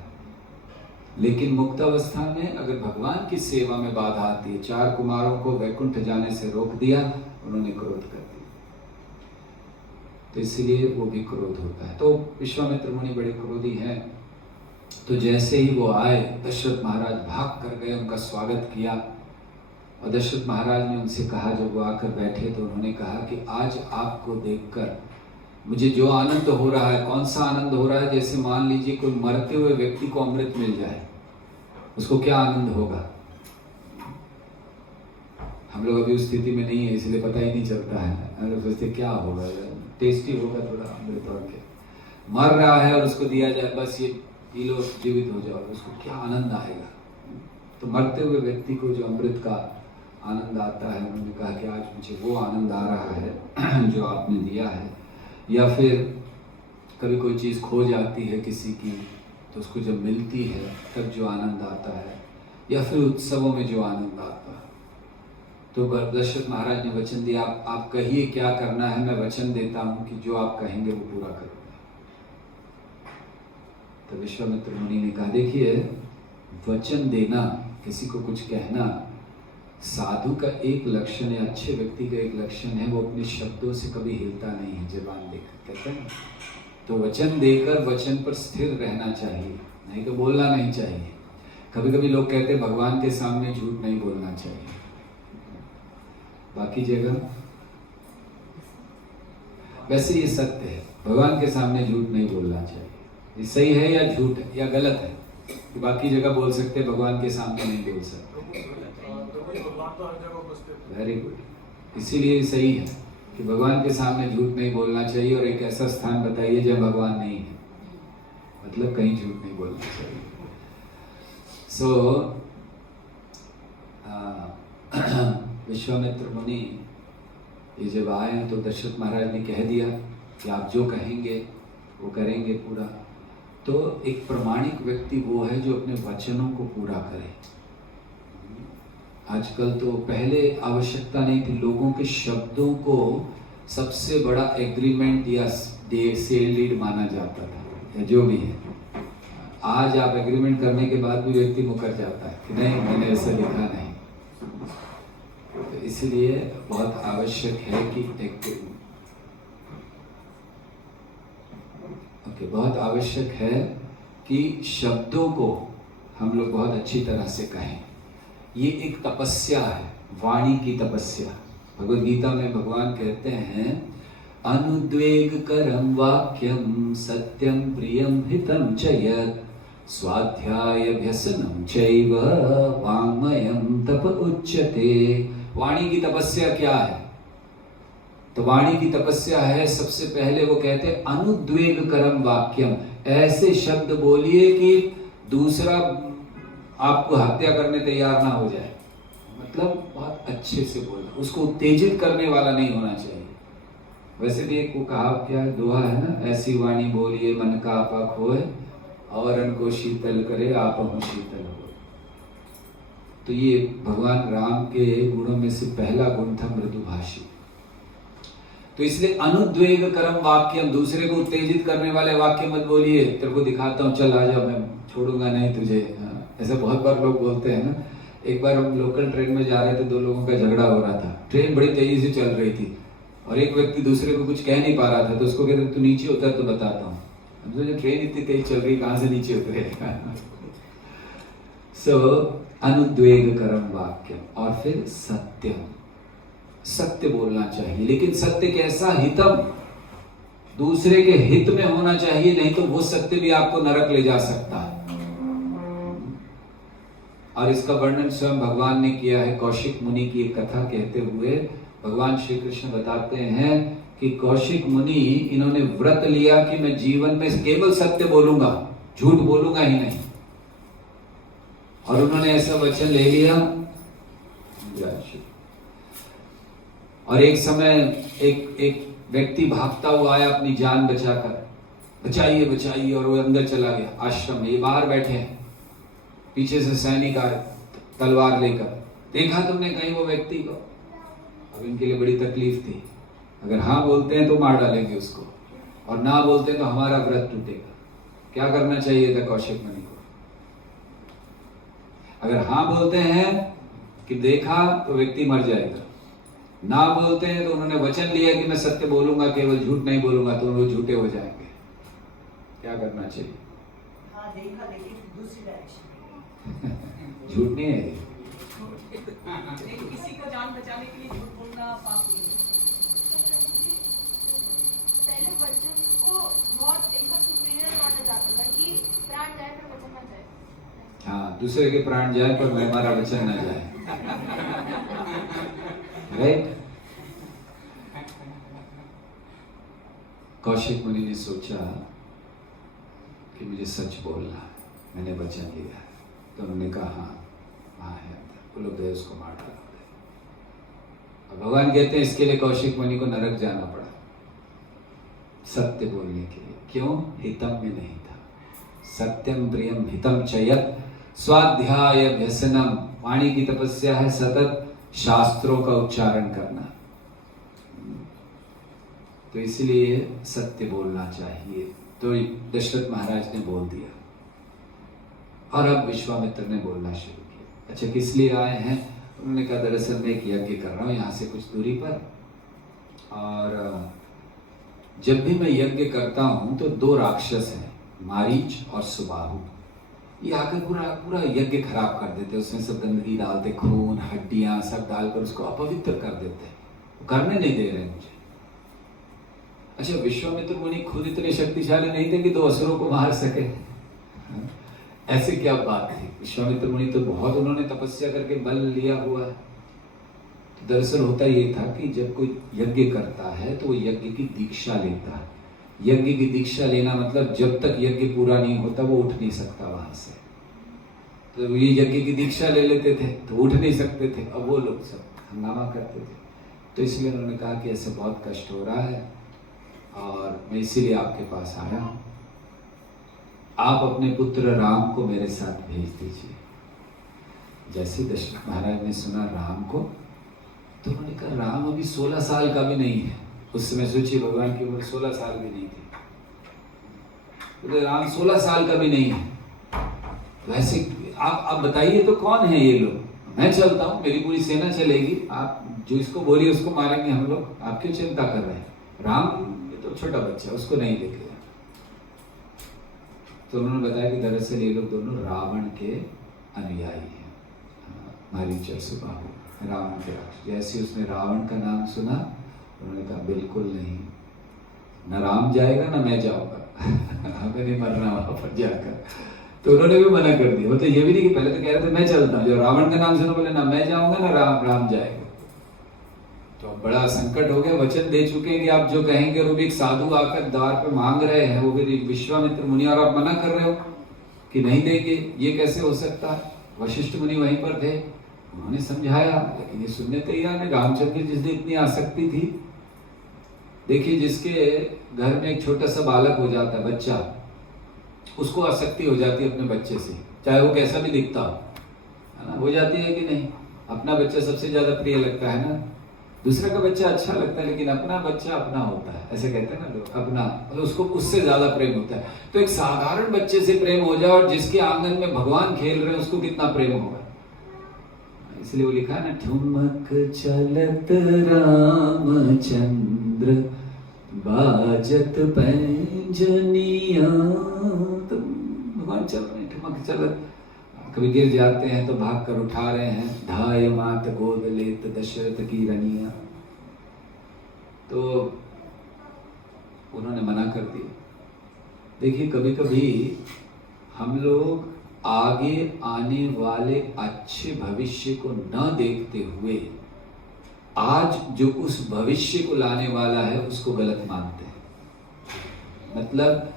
लेकिन मुक्त अवस्था में अगर भगवान की सेवा में बाधा आती है, 4 कुमारों को वैकुंठ जाने से रोक दिया, उन्होंने क्रोध कर दिया, तो इसलिए वो भी क्रोध होता है। तो विश्वामित्र मुनि बड़े क्रोधी हैं। तो जैसे ही वो आए, दशरथ महाराज भाग कर गए, उनका स्वागत किया। और दशरथ महाराज ने उनसे कहा, जब वो आकर बैठे तो उन्होंने कहा कि आज आपको देखकर मुझे जो आनंद हो रहा है, कौन सा आनंद हो रहा है? जैसे मान लीजिए कोई मरते हुए व्यक्ति को अमृत मिल जाए, उसको क्या आनंद होगा? हम लोग अभी उस स्थिति में नहीं है, इसलिए पता ही नहीं चलता है। अगर सोचते क्या होगा, टेस्टी होगा थोड़ा अमृत और के। मर रहा है और उसको दिया जाए, बस ये पी लो, जीवित हो जाओ, उसको क्या आनंद आएगा? तो मरते हुए व्यक्ति को जो अमृत का आनंद आता है, उन्होंने कहा कि आज मुझे वो आनंद आ रहा है जो आपने दिया है। या फिर कभी कोई चीज़ खो जाती है किसी की, तो उसको जब मिलती है तब जो आनंद आता है, या फिर उत्सवों में जो आनंद आता है। तो दशरथ महाराज ने वचन दिया, आप कहिए क्या करना है, मैं वचन देता हूँ कि जो आप कहेंगे वो पूरा करूँगा। तो विश्वामित्र मुनि ने कहा, देखिए वचन देना, किसी को कुछ कहना, साधु का एक लक्षण है, अच्छे व्यक्ति का एक लक्षण है, वो अपने शब्दों से कभी हिलता नहीं है, जबान देकर, कहते हैं। तो वचन देकर वचन पर स्थिर रहना चाहिए, नहीं तो बोलना नहीं चाहिए। कभी कभी लोग कहते हैं भगवान के सामने झूठ नहीं बोलना चाहिए, बाकी जगह वैसे ये सत्य है, भगवान के सामने झूठ नहीं बोलना चाहिए। ये सही है या झूठ है या गलत है कि बाकी जगह बोल सकते, भगवान के सामने नहीं बोल सकते? Very good. इसीलिए सही है कि भगवान के सामने झूठ नहीं बोलना चाहिए। और एक ऐसा स्थान बताइए जब भगवान नहीं है, मतलब कहीं झूठ नहीं बोलना चाहिए। विश्वामित्र मुनि ये जब आए तो दशरथ महाराज ने कह दिया कि आप जो कहेंगे वो करेंगे पूरा। तो एक प्रामाणिक व्यक्ति वो है जो अपने वचनों को पूरा करे। आजकल तो, पहले आवश्यकता नहीं थी, लोगों के शब्दों को सबसे बड़ा एग्रीमेंट या सेल डीड माना जाता था, या जो भी है। आज आप एग्रीमेंट करने के बाद भी व्यक्ति मुकर जाता है कि नहीं, मैंने ऐसा लिखा नहीं। तो इसलिए बहुत आवश्यक है कि बहुत आवश्यक है कि शब्दों को हम लोग बहुत अच्छी तरह से कहें। ये एक तपस्या है, वाणी की तपस्या। भगवद गीता में भगवान कहते हैं, अनुद्वेग करम वाक्यम सत्यम प्रियम हितम च यत् स्वाध्याय व्यसनम चैव वाङ्मयम तप उच्यते। वाणी की तपस्या क्या है? तो वाणी की तपस्या है, सबसे पहले वो कहते हैं अनुद्वेग करम वाक्यम, ऐसे शब्द बोलिए कि दूसरा आपको हत्या करने तैयार ना हो जाए। मतलब बहुत अच्छे से बोलना, उसको उत्तेजित करने वाला नहीं होना चाहिए। वैसे भी एक वो कहावत क्या है, दोहा है ना, ऐसी वाणी बोलिए मन का आपा खोए, और को शीतल करे आपहु शीतल हो। तो ये भगवान राम के गुणों में से पहला गुण था मृदुभाषी। तो तो इसलिए अनुद्वेग करम वाक्यम, दूसरे को उत्तेजित करने वाले वाक्य मत बोलिए। तेरे को दिखाता हूँ, चल आ जा, मैं छोड़ूंगा नहीं तुझे। ऐसा बहुत बार लोग बोलते हैं ना। एक बार हम लोकल ट्रेन में जा रहे थे, 2 लोगों का झगड़ा हो रहा था। ट्रेन बड़ी तेजी से चल रही थी और एक व्यक्ति दूसरे को कुछ कह नहीं पा रहा था, तो उसको कहते तू नीचे उतर तो बताता हूँ। हम सोचे ट्रेन इतनी तेज चल रही, कहां से नीचे उतरेगा। सो अनुद्वेग करम वाक्य। और फिर सत्यम, सत्य बोलना चाहिए, लेकिन सत्य कैसा? हितम, दूसरे के हित में होना चाहिए, नहीं तो वो सत्य भी आपको नरक ले जा सकता है। और इसका वर्णन स्वयं भगवान ने किया है। कौशिक मुनि की एक कथा कहते हुए भगवान श्री कृष्ण बताते हैं कि कौशिक मुनि, इन्होंने व्रत लिया कि मैं जीवन में केवल सत्य बोलूंगा, झूठ बोलूंगा ही नहीं। और उन्होंने ऐसा वचन ले लिया। और एक समय एक व्यक्ति भागता हुआ आया अपनी जान बचाकर, बचाइए बचाइए, और वो अंदर चला गया आश्रम में। ये बाहर बैठे हैं, पीछे से सैनिक आए तलवार लेकर। देखा तुमने कहीं वो व्यक्ति को? अब इनके लिए बड़ी तकलीफ थी। अगर हाँ बोलते हैं तो मार डालेंगे उसको, और ना बोलते हैं तो हमारा व्रत टूटेगा। क्या करना चाहिए था कौशिक मुनि को? अगर हाँ बोलते हैं कि देखा तो व्यक्ति मर जाएगा, ना बोलते हैं तो उन्होंने वचन लिया कि मैं सत्य बोलूंगा, केवल झूठ नहीं बोलूंगा, तो वो झूठे हो जाएंगे। क्या करना चाहिए? हाँ, देखा लेकिन दूसरी डायरेक्शन। झूठ नहीं है, लेकिन किसी का जान बचाने के लिए झूठ बोलना पाप नहीं है। पहले वचन को बहुत एकदम सुपीरियर माना जाता था कि प्राण जाए पर वचन ना जाए। हाँ, दूसरे के प्राण जाए पर हमारा वचन ना जाए। राइट? कौशिक मुनि ने सोचा कि मुझे सच बोलना है, मैंने वचन लिया है। तो उन्होंने कहा हाँ वहां है अंदर, वो लोग गए, उसको मार डाला। और भगवान कहते हैं इसके लिए कौशिक मुनि को नरक जाना पड़ा, सत्य बोलने के लिए। क्यों? हितम में नहीं था। सत्यम प्रियम हितम चयत स्वाध्याय व्यसनम, वाणी की तपस्या है सतत शास्त्रों का उच्चारण करना। तो इसलिए सत्य बोलना चाहिए। तो दशरथ महाराज ने बोल दिया, और अब विश्वामित्र ने बोलना शुरू किया। अच्छा, किस लिए आए हैं? उन्होंने कहा दरअसल मैं एक यज्ञ कर रहा हूं यहाँ से कुछ दूरी पर, और जब भी मैं यज्ञ करता हूं तो 2 राक्षस हैं, मारीच और सुबाहु। ये आकर पूरा यज्ञ खराब कर देते, उसमें सब गंदगी डालते, खून हड्डियां सब डालकर उसको अपवित्र कर देते, करने नहीं दे रहे मुझे। अच्छा, विश्वामित्र मुनि खुद इतने शक्तिशाली नहीं थे कि 2 असुरों को मार सके। ऐसे क्या बात थी? विश्वामित्र मुनि तो बहुत उन्होंने तपस्या करके बल लिया हुआ है। तो दरअसल होता ये था कि जब कोई यज्ञ करता है तो वो यज्ञ की दीक्षा लेता है। यज्ञ की दीक्षा लेना मतलब जब तक यज्ञ पूरा नहीं होता वो उठ नहीं सकता वहां से। तो ये यज्ञ की दीक्षा ले लेते थे तो उठ नहीं सकते थे। अब वो लोग सब हंगामा करते थे। तो इसलिए उन्होंने कहा कि ऐसे बहुत कष्ट हो रहा है और मैं इसीलिए आपके पास आया हूं। आप अपने पुत्र राम को मेरे साथ भेज दीजिए। जैसे दशरथ महाराज ने सुना राम को तो उन्होंने कहा राम अभी 16 साल का भी नहीं है। उस समय सोचिए भगवान की उम्र 16 साल भी नहीं थी। तो राम 16 साल का भी नहीं है। वैसे आप बताइए तो कौन है ये लोग? मैं चलता हूँ, मेरी पूरी सेना चलेगी, आप जो इसको बोलिए उसको मारेंगे हम लोग, आप क्यों चिंता कर रहे हैं? राम ये तो छोटा बच्चा, उसको नहीं लेके। तो उन्होंने बताया कि दरअसल ये लोग दोनों रावण के अनुयायी हैं, मारीच और सुबाहु, रावण के राक्षस। जैसे उसने रावण का नाम सुना उन्होंने कहा बिल्कुल नहीं, न राम जाएगा न मैं जाऊंगा, हमें नहीं मरना वहां पर जाकर। तो उन्होंने भी मना कर दिया। मतलब ये भी नहीं कि पहले तो कह रहे थे मैं चलता हूँ, जब रावण का नाम सुना बोले ना मैं जाऊंगा ना राम जाएगा। तो बड़ा संकट हो गया। वचन दे चुके हैं कि आप जो कहेंगे, वो भी एक साधु आकर द्वार पे मांग रहे हैं, वो भी विश्वामित्र मुनि, और आप मना कर रहे हो कि नहीं देंगे, ये कैसे हो सकता है? वशिष्ठ मुनि वहीं पर थे, उन्होंने समझाया लेकिन ये सुनने तैयार नहीं। रामचंद्र जिसने इतनी आसक्ति थी, देखिए जिसके घर में एक छोटा सा बालक हो जाता है, बच्चा, उसको आसक्ति हो जाती है अपने बच्चे से, चाहे वो कैसा भी दिखता हो, है ना? हो जाती है कि नहीं? अपना बच्चा सबसे ज्यादा प्रिय लगता है ना। दूसरे का बच्चा अच्छा लगता है, लेकिन अपना बच्चा अपना होता है, ऐसे कहते हैं ना लोग, अपना, मतलब उसको उससे ज्यादा प्रेम होता है। तो एक साधारण बच्चे से प्रेम हो जाए और जिसके आंगन में भगवान खेल रहे हैं उसको कितना प्रेम होगा। इसलिए वो लिखा है ना, ठुमक चलत रामचंद्र बाजत पैंजनिया। तो भगवान चल रहे हैं, ठुमक चलत, कभी गिर जाते हैं तो भाग कर उठा रहे हैं। धाय मात गोद लेत दशरथ की रनिया। तो उन्होंने मना कर दिया। देखिए, कभी कभी हम लोग आगे आने वाले अच्छे भविष्य को न देखते हुए आज जो उस भविष्य को लाने वाला है उसको गलत मानते हैं। मतलब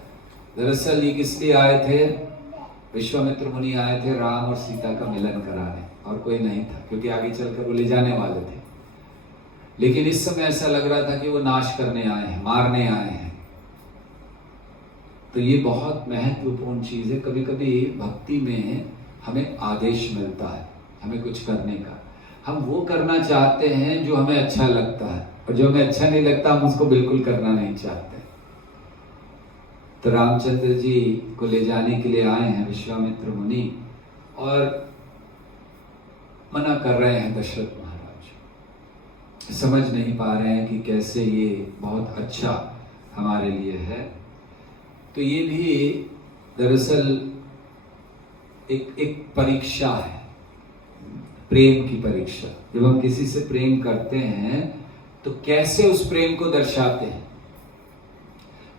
दरअसल ये किस लिए आए थे? विश्वामित्र मुनि आए थे राम और सीता का मिलन कराने, और कोई नहीं था, क्योंकि आगे चलकर वो ले जाने वाले थे। लेकिन इस समय ऐसा लग रहा था कि वो नाश करने आए हैं, मारने आए हैं। तो ये बहुत महत्वपूर्ण चीज है। कभी कभी भक्ति में हमें आदेश मिलता है हमें कुछ करने का, हम वो करना चाहते हैं जो हमें अच्छा लगता है, और जो हमें अच्छा नहीं लगता हम उसको बिल्कुल करना नहीं चाहते। तो रामचंद्र जी को ले जाने के लिए आए हैं विश्वामित्र मुनि, और मना कर रहे हैं दशरथ महाराज। समझ नहीं पा रहे हैं कि कैसे ये बहुत अच्छा हमारे लिए है। तो ये भी दरअसल एक परीक्षा है, प्रेम की परीक्षा। जब हम किसी से प्रेम करते हैं तो कैसे उस प्रेम को दर्शाते हैं?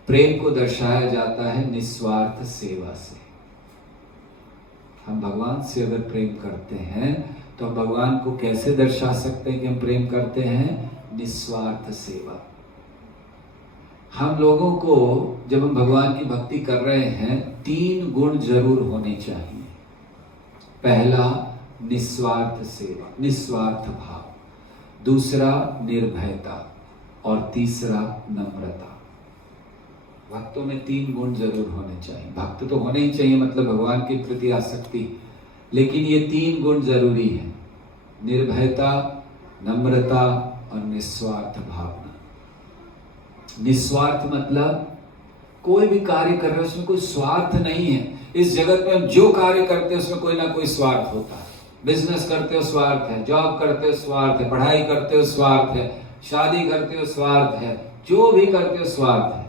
प्रेम को दर्शाया जाता है निस्वार्थ सेवा से। हम भगवान से अगर प्रेम करते हैं तो हम भगवान को कैसे दर्शा सकते हैं कि हम प्रेम करते हैं? निस्वार्थ सेवा। हम लोगों को जब हम भगवान की भक्ति कर रहे हैं 3 गुण जरूर होने चाहिए। पहला निस्वार्थ सेवा, निस्वार्थ भाव। दूसरा निर्भयता, और तीसरा नम्रता। भक्तों में 3 गुण जरूर होने चाहिए। भक्त तो होने ही चाहिए, मतलब भगवान के प्रति आसक्ति, लेकिन ये 3 गुण जरूरी है, निर्भयता, नम्रता और निस्वार्थ भावना। निस्वार्थ मतलब कोई भी कार्य कर रहे हैं उसमें कोई स्वार्थ नहीं है। इस जगत में हम जो कार्य करते हैं उसमें कोई ना कोई स्वार्थ होता है। बिजनेस करते हो स्वार्थ है, जॉब करते हो स्वार्थ है, पढ़ाई करते हो स्वार्थ है, शादी करते हो स्वार्थ है, जो भी करते हो स्वार्थ है।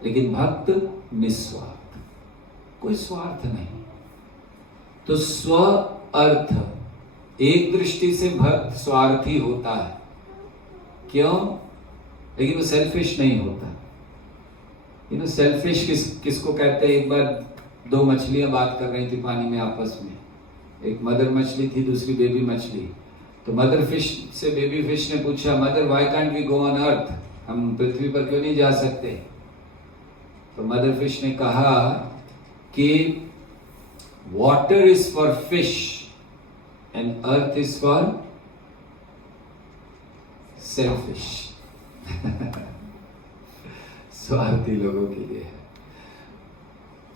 लेकिन भक्त निस्वार्थ, कोई स्वार्थ नहीं। तो स्व अर्थ, एक दृष्टि से भक्त स्वार्थी होता है। क्यों? लेकिन वो सेल्फिश नहीं होता। सेल्फिश किसको कहते हैं? एक बार 2 मछलियां बात कर रही थी पानी में आपस में। एक मदर मछली थी, दूसरी बेबी मछली। तो मदर फिश से बेबी फिश ने पूछा, mother why can't we go on earth? हम पृथ्वी पर क्यों नहीं जा सकते? तो मदर फिश ने कहा कि water is for fish and earth is for selfish. स्वार्थी लोगों के लिए है।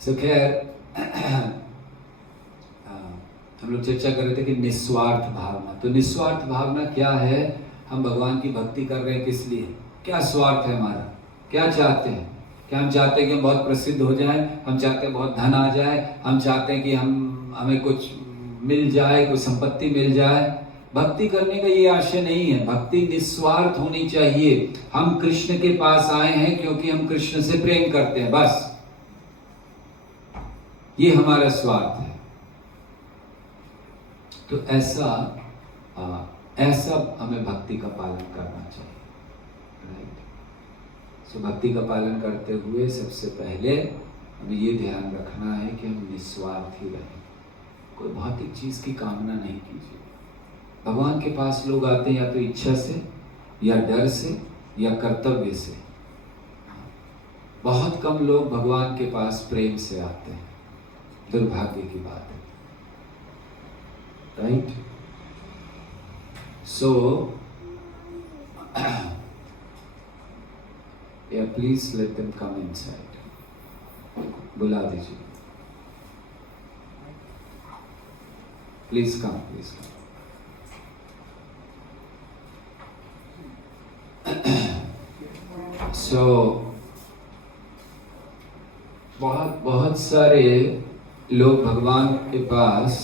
सो खैर, हम लोग चर्चा कर रहे थे कि निस्वार्थ भावना। तो निस्वार्थ भावना क्या है? हम भगवान की भक्ति कर रहे हैं किस लिए? क्या स्वार्थ है हमारा? क्या चाहते हैं? क्या हम चाहते हैं कि हम बहुत प्रसिद्ध हो जाएं? हम चाहते हैं बहुत धन आ जाए? हम चाहते हैं कि हमें कुछ मिल जाए, कोई संपत्ति मिल जाए? भक्ति करने का ये आशय नहीं है। भक्ति निस्वार्थ होनी चाहिए। हम कृष्ण के पास आए हैं क्योंकि हम कृष्ण से प्रेम करते हैं, बस ये हमारा स्वार्थ है। तो ऐसा हमें भक्ति का पालन करना चाहिए, राइट? सो भक्ति का पालन करते हुए सबसे पहले हमें ये ध्यान रखना है कि हम निस्वार्थी रहें। कोई भौतिक चीज की कामना नहीं कीजिए। भगवान के पास लोग आते हैं या तो इच्छा से, या डर से, या कर्तव्य से। बहुत कम लोग भगवान के पास प्रेम से आते हैं। दुर्भाग्य की बात है, right? So please let them come inside. बुला दीजिए, प्लीज कम, प्लीज कम। सो बहुत बहुत सारे लोग भगवान के पास,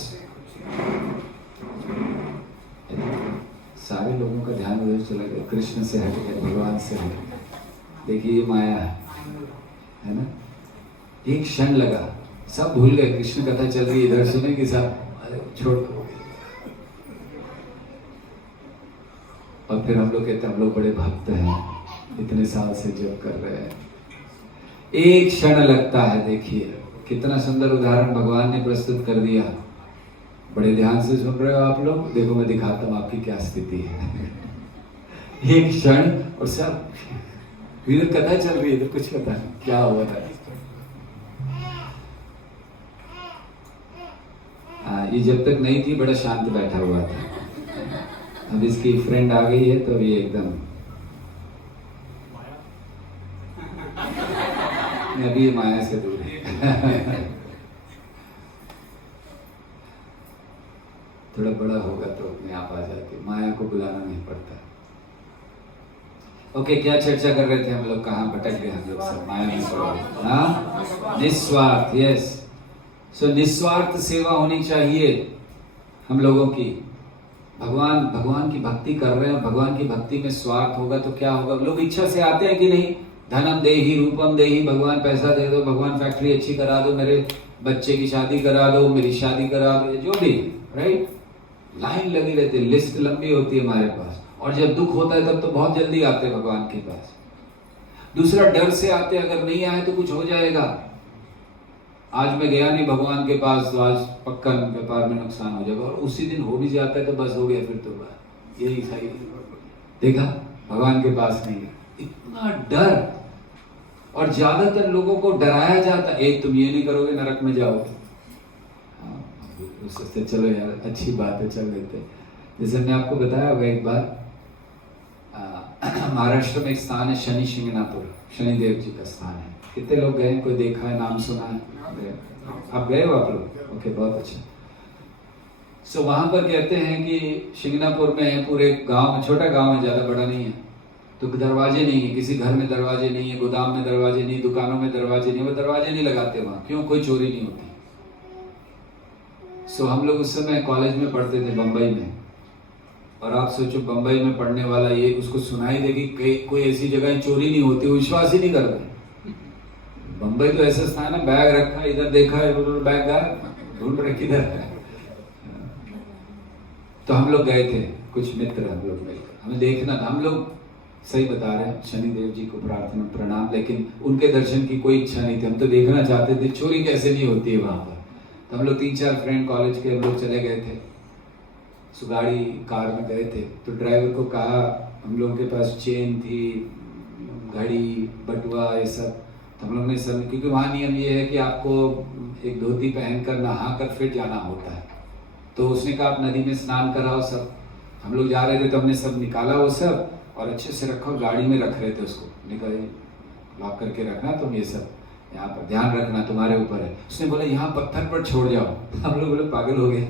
सारे लोगों का ध्यान उधर चला गया, कृष्ण से हट गया, भगवान से हट गया। देखिए ये माया है ना, एक क्षण लगा, सब भूल गए, कृष्ण कथा चल रही है इधर सुने कि सब अरे छोड़ दो। और फिर हम लोग कहते हैं हम लोग बड़े भक्त हैं, इतने साल से जप कर रहे हैं। एक क्षण लगता है। देखिए कितना सुंदर उदाहरण भगवान ने प्रस्तुत कर दिया। बड़े ध्यान से सुन रहे हो आप लोग, देखो मैं दिखाता हूँ आपकी क्या स्थिति है। एक क्षण और सब इधर कथा चल रही है, इधर कुछ पता नहीं क्या हुआ था। ये जब तक नहीं थी बड़ा शांत बैठा हुआ था, अब इसकी फ्रेंड आ गई है तो ये एकदम अभी ये माया से दूर है। थोड़ा बड़ा होगा तो अपने आप आ जाती, माया को बुलाना नहीं पड़ता। ओके, क्या चर्चा कर रहे थे हम लोग, कहाँ भटक गए हम लोग सब, माया में पड़। हाँ, निस्वार्थ, यस। सो निस्वार्थ सेवा होनी चाहिए हम लोगों की। भगवान की भक्ति कर रहे हैं, भगवान की भक्ति में स्वार्थ होगा तो क्या होगा। लोग इच्छा से आते हैं कि नहीं, धनम देही रूपम देही, भगवान पैसा दे दो, भगवान फैक्ट्री अच्छी करा दो, मेरे बच्चे की शादी करा दो, मेरी शादी करा दो, जो भी, राइट। लाइन लगी रहती है, लिस्ट लंबी होती है हमारे पास। और जब दुख होता है तब तो बहुत जल्दी आते हैं भगवान के पास। दूसरा, डर से आते, अगर नहीं आए तो कुछ हो जाएगा। आज मैं गया नहीं भगवान के पास तो आज पक्का व्यापार में नुकसान हो जाएगा, और उसी दिन हो भी जाता है तो बस हो गया, फिर तो बस यही सही। देखा, भगवान के पास नहीं है, इतना डर। और ज्यादातर लोगों को डराया जाता है, तुम ये नहीं करोगे नरक में जाओगे। सोचते चलो यार अच्छी बात है, चल लेते। जैसे मैं आपको बताया होगा एक बार, महाराष्ट्र में एक स्थान है शनि शिंगणापुर, शनिदेव जी का स्थान है। कितने लोग गए, कोई देखा है, नाम सुना है? आप गए हो आप लोग? ओके, बहुत अच्छा। सो वहां पर कहते हैं कि शिंगणापुर में पूरे गांव में, छोटा गांव है, ज्यादा बड़ा नहीं है, तो दरवाजे नहीं है, किसी घर में दरवाजे नहीं है, गोदाम में दरवाजे नहीं, दुकानों में दरवाजे नहीं, वो दरवाजे नहीं लगाते वहां। क्यों? कोई चोरी नहीं होती। सो हम लोग उस समय कॉलेज में पढ़ते थे बंबई में, और आप सोचो बंबई में पढ़ने वाला ये उसको सुनाई देगी कोई ऐसी जगह चोरी नहीं होती, वो विश्वास ही नहीं करता। बंबई तो ऐसा स्थान है, बैग रखा, इधर देखा, बैग गायब, ढूंढ रहे किधर है। तो हम लोग गए थे, कुछ मित्र हम लोग गए, हमें देखना था। हम लोग सही बता रहे हैं, शनिदेव जी को प्रार्थना प्रणाम, लेकिन उनके दर्शन की कोई इच्छा नहीं थी, हम तो देखना चाहते थे चोरी कैसे नहीं होती है वहां पर। तो हम लोग 3-4 फ्रेंड कॉलेज के हम लोग चले गए थे, सो गाड़ी कार में गए थे। तो ड्राइवर को कहा, हम लोगों के पास चेन थी, घड़ी, बटुआ, ये सब। तो हम लोग ने सब, क्योंकि वहाँ नियम ये है कि आपको एक धोती पहनकर नहा कर फिर जाना होता है। तो उसने कहा आप नदी में स्नान कराओ सब। हम लोग जा रहे थे तो हमने सब निकाला वो सब, और अच्छे से रखा, गाड़ी में रख रहे थे उसको, निकल लॉक करके रखना तुम, ये सब यहाँ पर ध्यान रखना, तुम्हारे ऊपर है। उसने बोला यहाँ पत्थर पर छोड़ जाओ। हम लोग बोले पागल हो गए,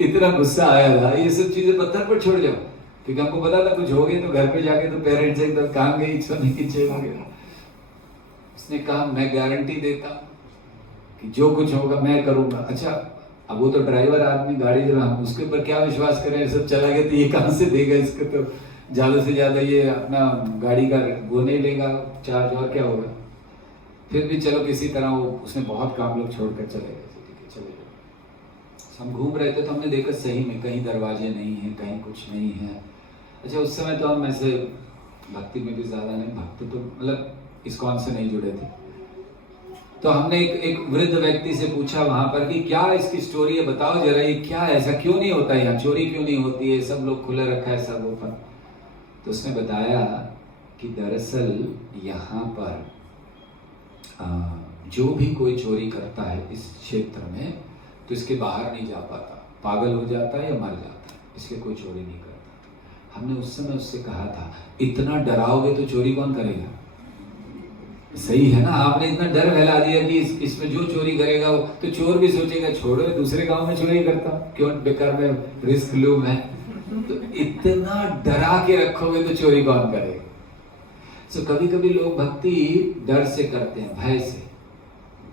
इतना गुस्सा आया था, ये सब चीजें पत्थर पर छोड़ जाओ, क्योंकि हमको पता था कुछ हो गए तो घर पे जाके तो पेरेंट्स एकदम काम गई, सोने की चेन हो गया। उसने कहा मैं गारंटी देता कि जो कुछ होगा मैं करूंगा। अच्छा, अब वो तो ड्राइवर आदमी, गाड़ी जो हम उसके ऊपर क्या विश्वास करें, सब चला गया तो ये कहां से देगा इसको, तो ज्यादा से ज्यादा ये अपना गाड़ी का वो नहीं लेगा चार्ज, और क्या होगा। फिर भी चलो किसी तरह वो, उसने बहुत काम लोग छोड़कर चले गए, ठीक है चले गए। हम घूम रहे थे तो हमने देखा सही में कहीं दरवाजे नहीं है, कहीं कुछ नहीं है। अच्छा, उस समय तो हम ऐसे भक्ति में भी ज्यादा नहीं, भक्त तो मतलब इस्कॉन से नहीं जुड़े थे। तो हमने एक वृद्ध व्यक्ति से पूछा वहां पर कि क्या इसकी स्टोरी है, बताओ जरा, ये क्या है, ऐसा क्यों नहीं होता यहाँ, चोरी क्यों नहीं होती है, सब लोग खुले रखा है सब ओपन। तो उसने बताया कि दरअसल यहाँ पर जो भी कोई चोरी करता है इस क्षेत्र में, तो इसके बाहर नहीं जा पाता, पागल हो जाता है या मर जाता है, इसलिए कोई चोरी नहीं करता। हमने उस समय उससे कहा था, इतना डराओगे तो चोरी कौन करेगा। सही है ना, आपने इतना डर फैला दिया कि इसमें जो चोरी करेगा वो, तो चोर भी सोचेगा छोड़ो दूसरे गांव में चोरी करता, क्यों बेकार में रिस्क लूं मैं। तो इतना डरा के रखोगे तो चोरी कौन करेगा। सो कभी कभी लोग भक्ति डर से करते हैं, भय से,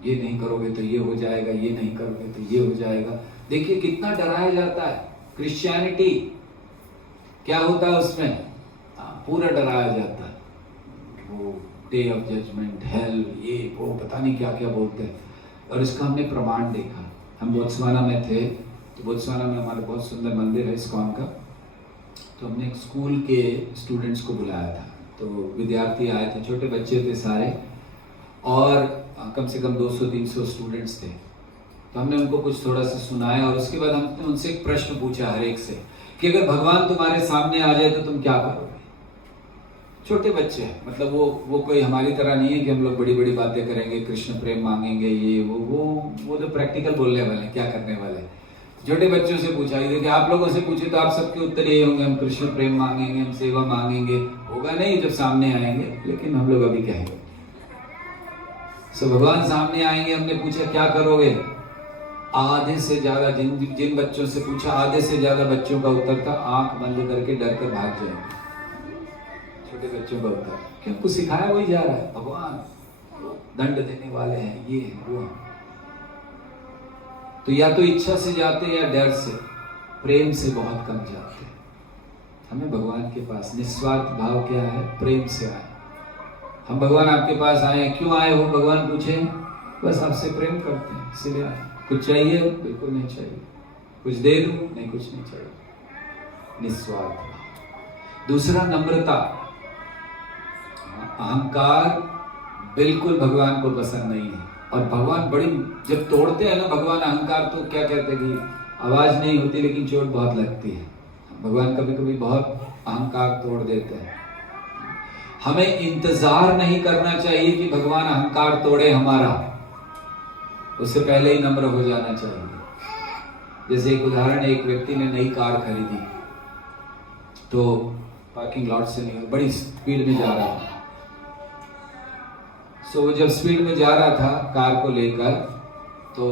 ये नहीं करोगे तो ये हो जाएगा, ये नहीं करोगे तो ये हो जाएगा। देखिए कितना डराया जाता है। क्रिश्चियनिटी क्या होता है उसमें, पूरा डराया जाता है, वो डे ऑफ जजमेंट, हेल, ये वो पता नहीं क्या क्या बोलते हैं। और इसका हमने प्रमाण देखा। हम बोत्सवाना में थे, तो बोत्सवाना में हमारे बहुत सुंदर मंदिर है इस्कॉन का। तो हमने एक स्कूल के स्टूडेंट्स को बुलाया था, तो विद्यार्थी आए थे, छोटे बच्चे थे सारे, और कम से कम 200-300 स्टूडेंट्स थे। तो हमने उनको कुछ थोड़ा सा सुनाया, और उसके बाद हमने उनसे एक प्रश्न पूछा हर एक से कि अगर भगवान तुम्हारे सामने आ जाए तो तुम क्या करोगे। छोटे बच्चे हैं, मतलब वो कोई हमारी तरह नहीं है कि हम लोग बड़ी बड़ी बातें करेंगे, कृष्ण प्रेम मांगेंगे, ये वो तो प्रैक्टिकल बोलने वाले हैं, क्या करने वाले हैं। छोटे बच्चों से पूछा, देखिए आप लोगों से पूछे तो आप सबके उत्तर ये होंगे, हम कृष्ण प्रेम मांगेंगे, हम सेवा मांगेंगे। होगा नहीं जब सामने आएंगे, लेकिन हम लोग अभी कहेंगे। सो भगवान सामने आएंगे, हमने पूछा क्या करोगे, आधे से ज्यादा जिन बच्चों से पूछा, आधे से ज्यादा बच्चों का उत्तर था आंख बंद करके डर कर भाग जाएंगे। छोटे बच्चों का उत्तर, क्यों कुछ सिखाया वही जा रहा है, भगवान दंड देने वाले हैं, ये है वो। तो या तो इच्छा से जाते हैं या डर से, प्रेम से बहुत कम जाते हैं। हमें भगवान के पास निस्वार्थ भाव क्या है, प्रेम से आए। हम भगवान आपके पास आए, क्यों आए हो भगवान पूछे, बस आपसे प्रेम करते हैं इसलिए आए। कुछ चाहिए, बिल्कुल नहीं चाहिए, कुछ दे दूं, नहीं कुछ नहीं चाहिए, निस्वार्थ भाव। दूसरा नम्रता, अहंकार बिल्कुल भगवान को पसंद नहीं है। और भगवान बड़ी जब तोड़ते हैं ना भगवान अहंकार, तो क्या कहते हैं कि आवाज नहीं होती लेकिन चोट बहुत लगती है। भगवान कभी कभी बहुत अहंकार तोड़ देते हैं। हमें इंतजार नहीं करना चाहिए कि भगवान अहंकार तोड़े हमारा, उससे पहले ही नम्र हो जाना चाहिए। जैसे एक उदाहरण, एक व्यक्ति ने नई कार खरीदी, तो पार्किंग लॉट से निकल बड़ी स्पीड में जा रहा था। सो वो जब स्पीड में जा रहा था कार को लेकर, तो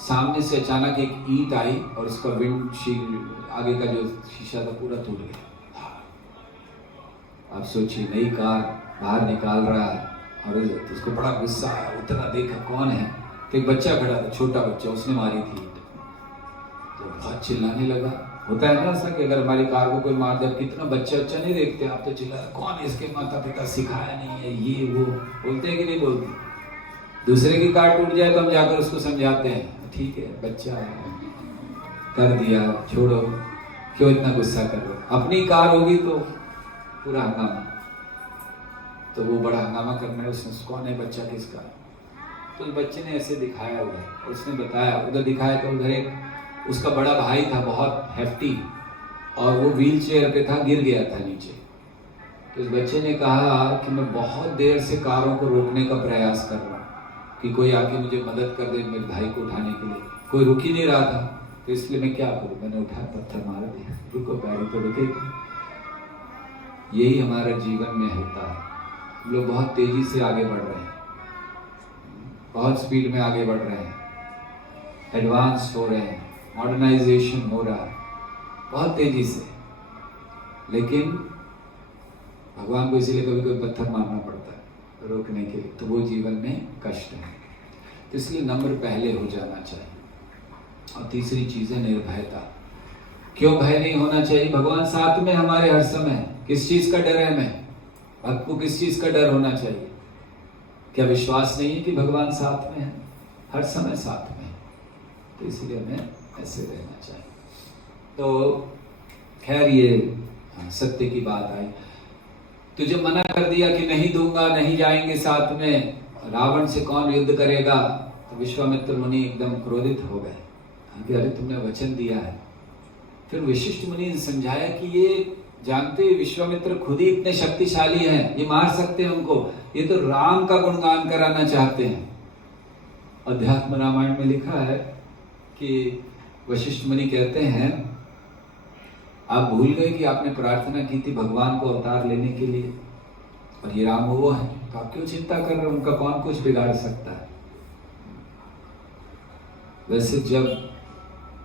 सामने से अचानक एक ईंट आई और उसका विंडशील्ड आगे का जो शीशा था पूरा टूट गया। आप सोचिए, नई कार बाहर निकाल रहा है और उसको बड़ा गुस्सा आया। उतना देखा कौन है, तो एक बच्चा खड़ा था, छोटा बच्चा, उसने मारी थी ईंट। तो बहुत चिल्लाने लगा। होता है ना ऐसा कि अगर हमारी कार को कोई मार दे, कितना बच्चा नहीं देखते, आप तो चिल्ला, कौन इसके माता पिता सिखाया नहीं है, ये वो बोलते हैं कि नहीं बोलते। दूसरे की कार टूट जाए तो हम जाकर उसको समझाते हैं, ठीक है बच्चा है, कर दिया, छोड़ो, क्यों इतना गुस्सा कर रहे हो। अपनी कार होगी तो पूरा हंगामा, तो वो बड़ा हंगामा करना है। उसने कौन है बच्चा, किसका, तो उस बच्चे ने ऐसे दिखाया उधर, उसने बताया, उधर दिखाया तो उधर एक उसका बड़ा भाई था बहुत हेफ्टी, और वो व्हील चेयर पे था, गिर गया था नीचे। तो उस बच्चे ने कहा कि मैं बहुत देर से कारों को रोकने का प्रयास कर रहा हूँ कि कोई आके मुझे मदद कर दे मेरे भाई को उठाने के लिए, कोई रुक ही नहीं रहा था, तो इसलिए मैं क्या करूँ, मैंने उठाया, पत्थर मार दिया, रुको गाड़ी तो रुके। यही हमारा जीवन में होता है। हम लोग बहुत तेजी से आगे बढ़ रहे हैं, बहुत स्पीड में आगे बढ़ रहे हैं, एडवांस हो रहे हैं, मॉडर्नाइजेशन हो रहा है बहुत तेजी से, लेकिन भगवान को इसीलिए कभी कभी पत्थर मारना पड़ता है रोकने के लिए, तो वो जीवन में कष्ट है। तो इसलिए नम्र पहले हो जाना चाहिए। और तीसरी चीज है निर्भयता। क्यों भय नहीं होना चाहिए, भगवान साथ में हमारे हर समय। किस चीज का डर है हमें, भक्त को किस चीज का डर होना चाहिए, क्या विश्वास नहीं है कि भगवान साथ में है, हर समय साथ में, तो इसलिए हमें ऐसे रहना चाहिए। तो खैर ये सत्य की बात आई। तो जब मना कर दिया कि नहीं दूंगा, नहीं जाएंगे साथ में, रावण से कौन युद्ध करेगा, तो विश्वामित्र मुनि एकदम क्रोधित हो गए कि अरे तुमने वचन दिया है। फिर वशिष्ठ मुनि ने समझाया कि ये जानते विश्वामित्र खुद ही इतने शक्तिशाली हैं, ये मार सकते हैं उनको, ये तो राम का गुणगान कराना चाहते हैं। अध्यात्म रामायण में लिखा है कि वशिष्ठ मुनि कहते हैं, आप भूल गए कि आपने प्रार्थना की थी भगवान को अवतार लेने के लिए, और ये राम वो है, तो आप क्यों चिंता कर रहे हो, उनका कौन कुछ बिगाड़ सकता है। वैसे जब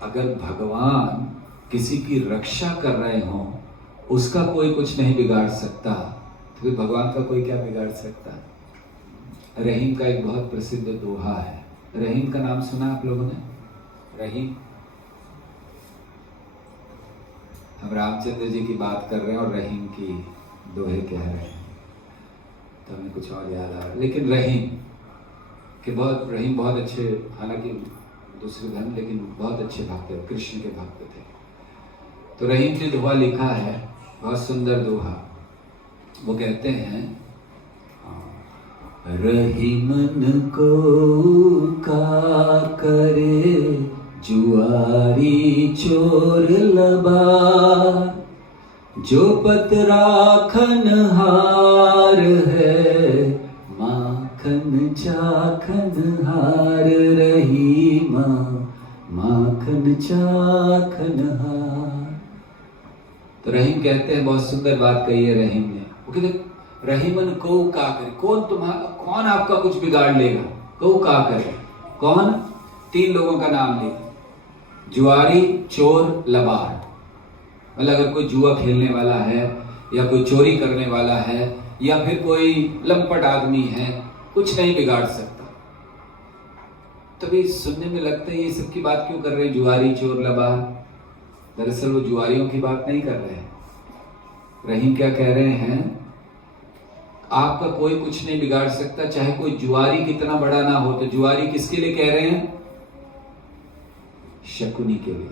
अगर भगवान किसी की रक्षा कर रहे हो, उसका कोई कुछ नहीं बिगाड़ सकता, तो तो भगवान का कोई क्या बिगाड़ सकता है? रहीम का एक बहुत प्रसिद्ध दोहा है। रहीम का नाम सुना आप लोगों ने? रहीम, हम रामचंद्र जी की बात कर रहे हैं और रहीम की दोहे कह रहे हैं, तो हमें कुछ और याद आ रहा है। लेकिन रहीम बहुत अच्छे, हालांकि दूसरे धर्म, लेकिन बहुत अच्छे भक्त थे, कृष्ण के भक्त थे। तो रहीम ने दोहा लिखा है, बहुत सुंदर दोहा। वो कहते हैं, रहीमन को का करे जुआरी चोर लबार, जो पतराखन हार है माखन चाखन हार, रहीमा माखन चाखन हार। तो रहीम कहते हैं, बहुत सुंदर बात कही है रहीम ने। वो कहते रहीमन को का करे, कौन आपका कुछ बिगाड़ लेगा? को का करे, कौन? 3 लोगों का नाम लिया, जुआरी, चोर, लबार। मतलब अगर कोई जुआ खेलने वाला है, या कोई चोरी करने वाला है, या फिर कोई लंपट आदमी है, कुछ नहीं बिगाड़ सकता। तभी सुनने में लगता है ये सब की बात क्यों कर रहे हैं, जुआरी, चोर, लबार? दरअसल वो जुआरियों की बात नहीं कर रहे हैं। रहीम क्या कह रहे हैं, आपका कोई कुछ नहीं बिगाड़ सकता, चाहे कोई जुआरी कितना बड़ा ना हो। तो जुआरी किसके लिए कह रहे हैं? शकुनी के लिए,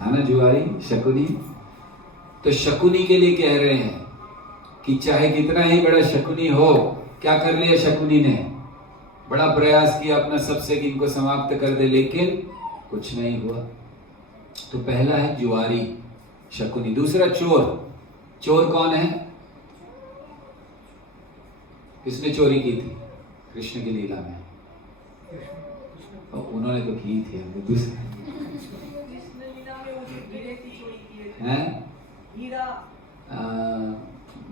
है ना? जुआरी, शकुनी। तो शकुनी के लिए कह रहे हैं कि चाहे कितना ही बड़ा शकुनी हो, क्या कर लिया शकुनी ने? बड़ा प्रयास किया अपना सबसे कि इनको समाप्त कर दे, लेकिन कुछ नहीं हुआ। तो पहला है जुआरी, शकुनी। दूसरा चोर। चोर कौन है? किसने चोरी की थी कृष्ण की लीला में? उन्होंने तो की थी, हमने दूसरे हैं?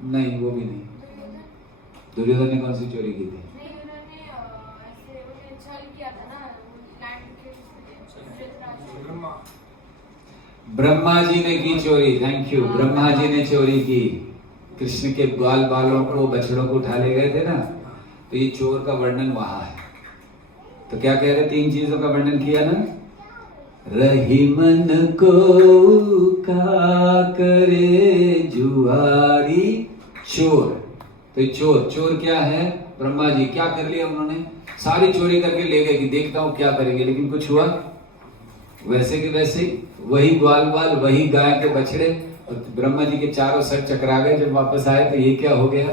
नहीं, वो भी नहीं। दुर्योधन ने कौन सी चोरी की थी? नहीं, उन्होंने ऐसे उन्हें छल किया था ना, लैंड के ब्रह्मा जी ने की चोरी। Thank you. ब्रह्मा जी ने चोरी की। कृष्ण के ग्वाल बालों को, बछड़ों को उठा ले गए थे ना, तो ये चोर का वर्णन वहां है। तो क्या कह रहे? 3 चीजों का वर्णन किया ना, रहीमन को का करे जुआरी चोर। तो चोर क्या है? ब्रह्मा जी। क्या कर लिया उन्होंने? सारी चोरी करके ले गए कि देखता हूं क्या करेंगे, लेकिन कुछ हुआ? वैसे के वैसे वही ग्वाल बाल, वही गाय के बछड़े, और ब्रह्मा जी के चारों सर चकरा गए। जब वापस आए तो ये क्या हो गया?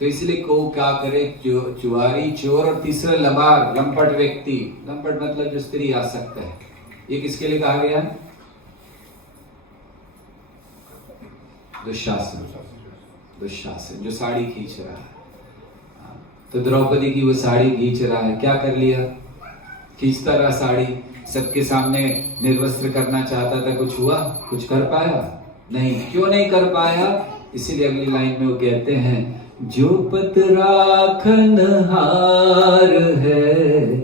तो इसलिए को क्या करे, जुआरी, चोर, और तीसरा लबार, लंपट व्यक्ति। लंपट मतलब जो स्त्री आसक्त है। ये किसके लिए कहा गया? दुशासन, जो साड़ी खींच रहा है। तो द्रौपदी की वो साड़ी खींच रहा है, क्या कर लिया? खींचता रहा साड़ी, सबके सामने निर्वस्त्र करना चाहता था। कुछ हुआ? कुछ कर पाया? नहीं। क्यों नहीं कर पाया? इसीलिए अगली लाइन में वो कहते हैं, जो पतराखन हार है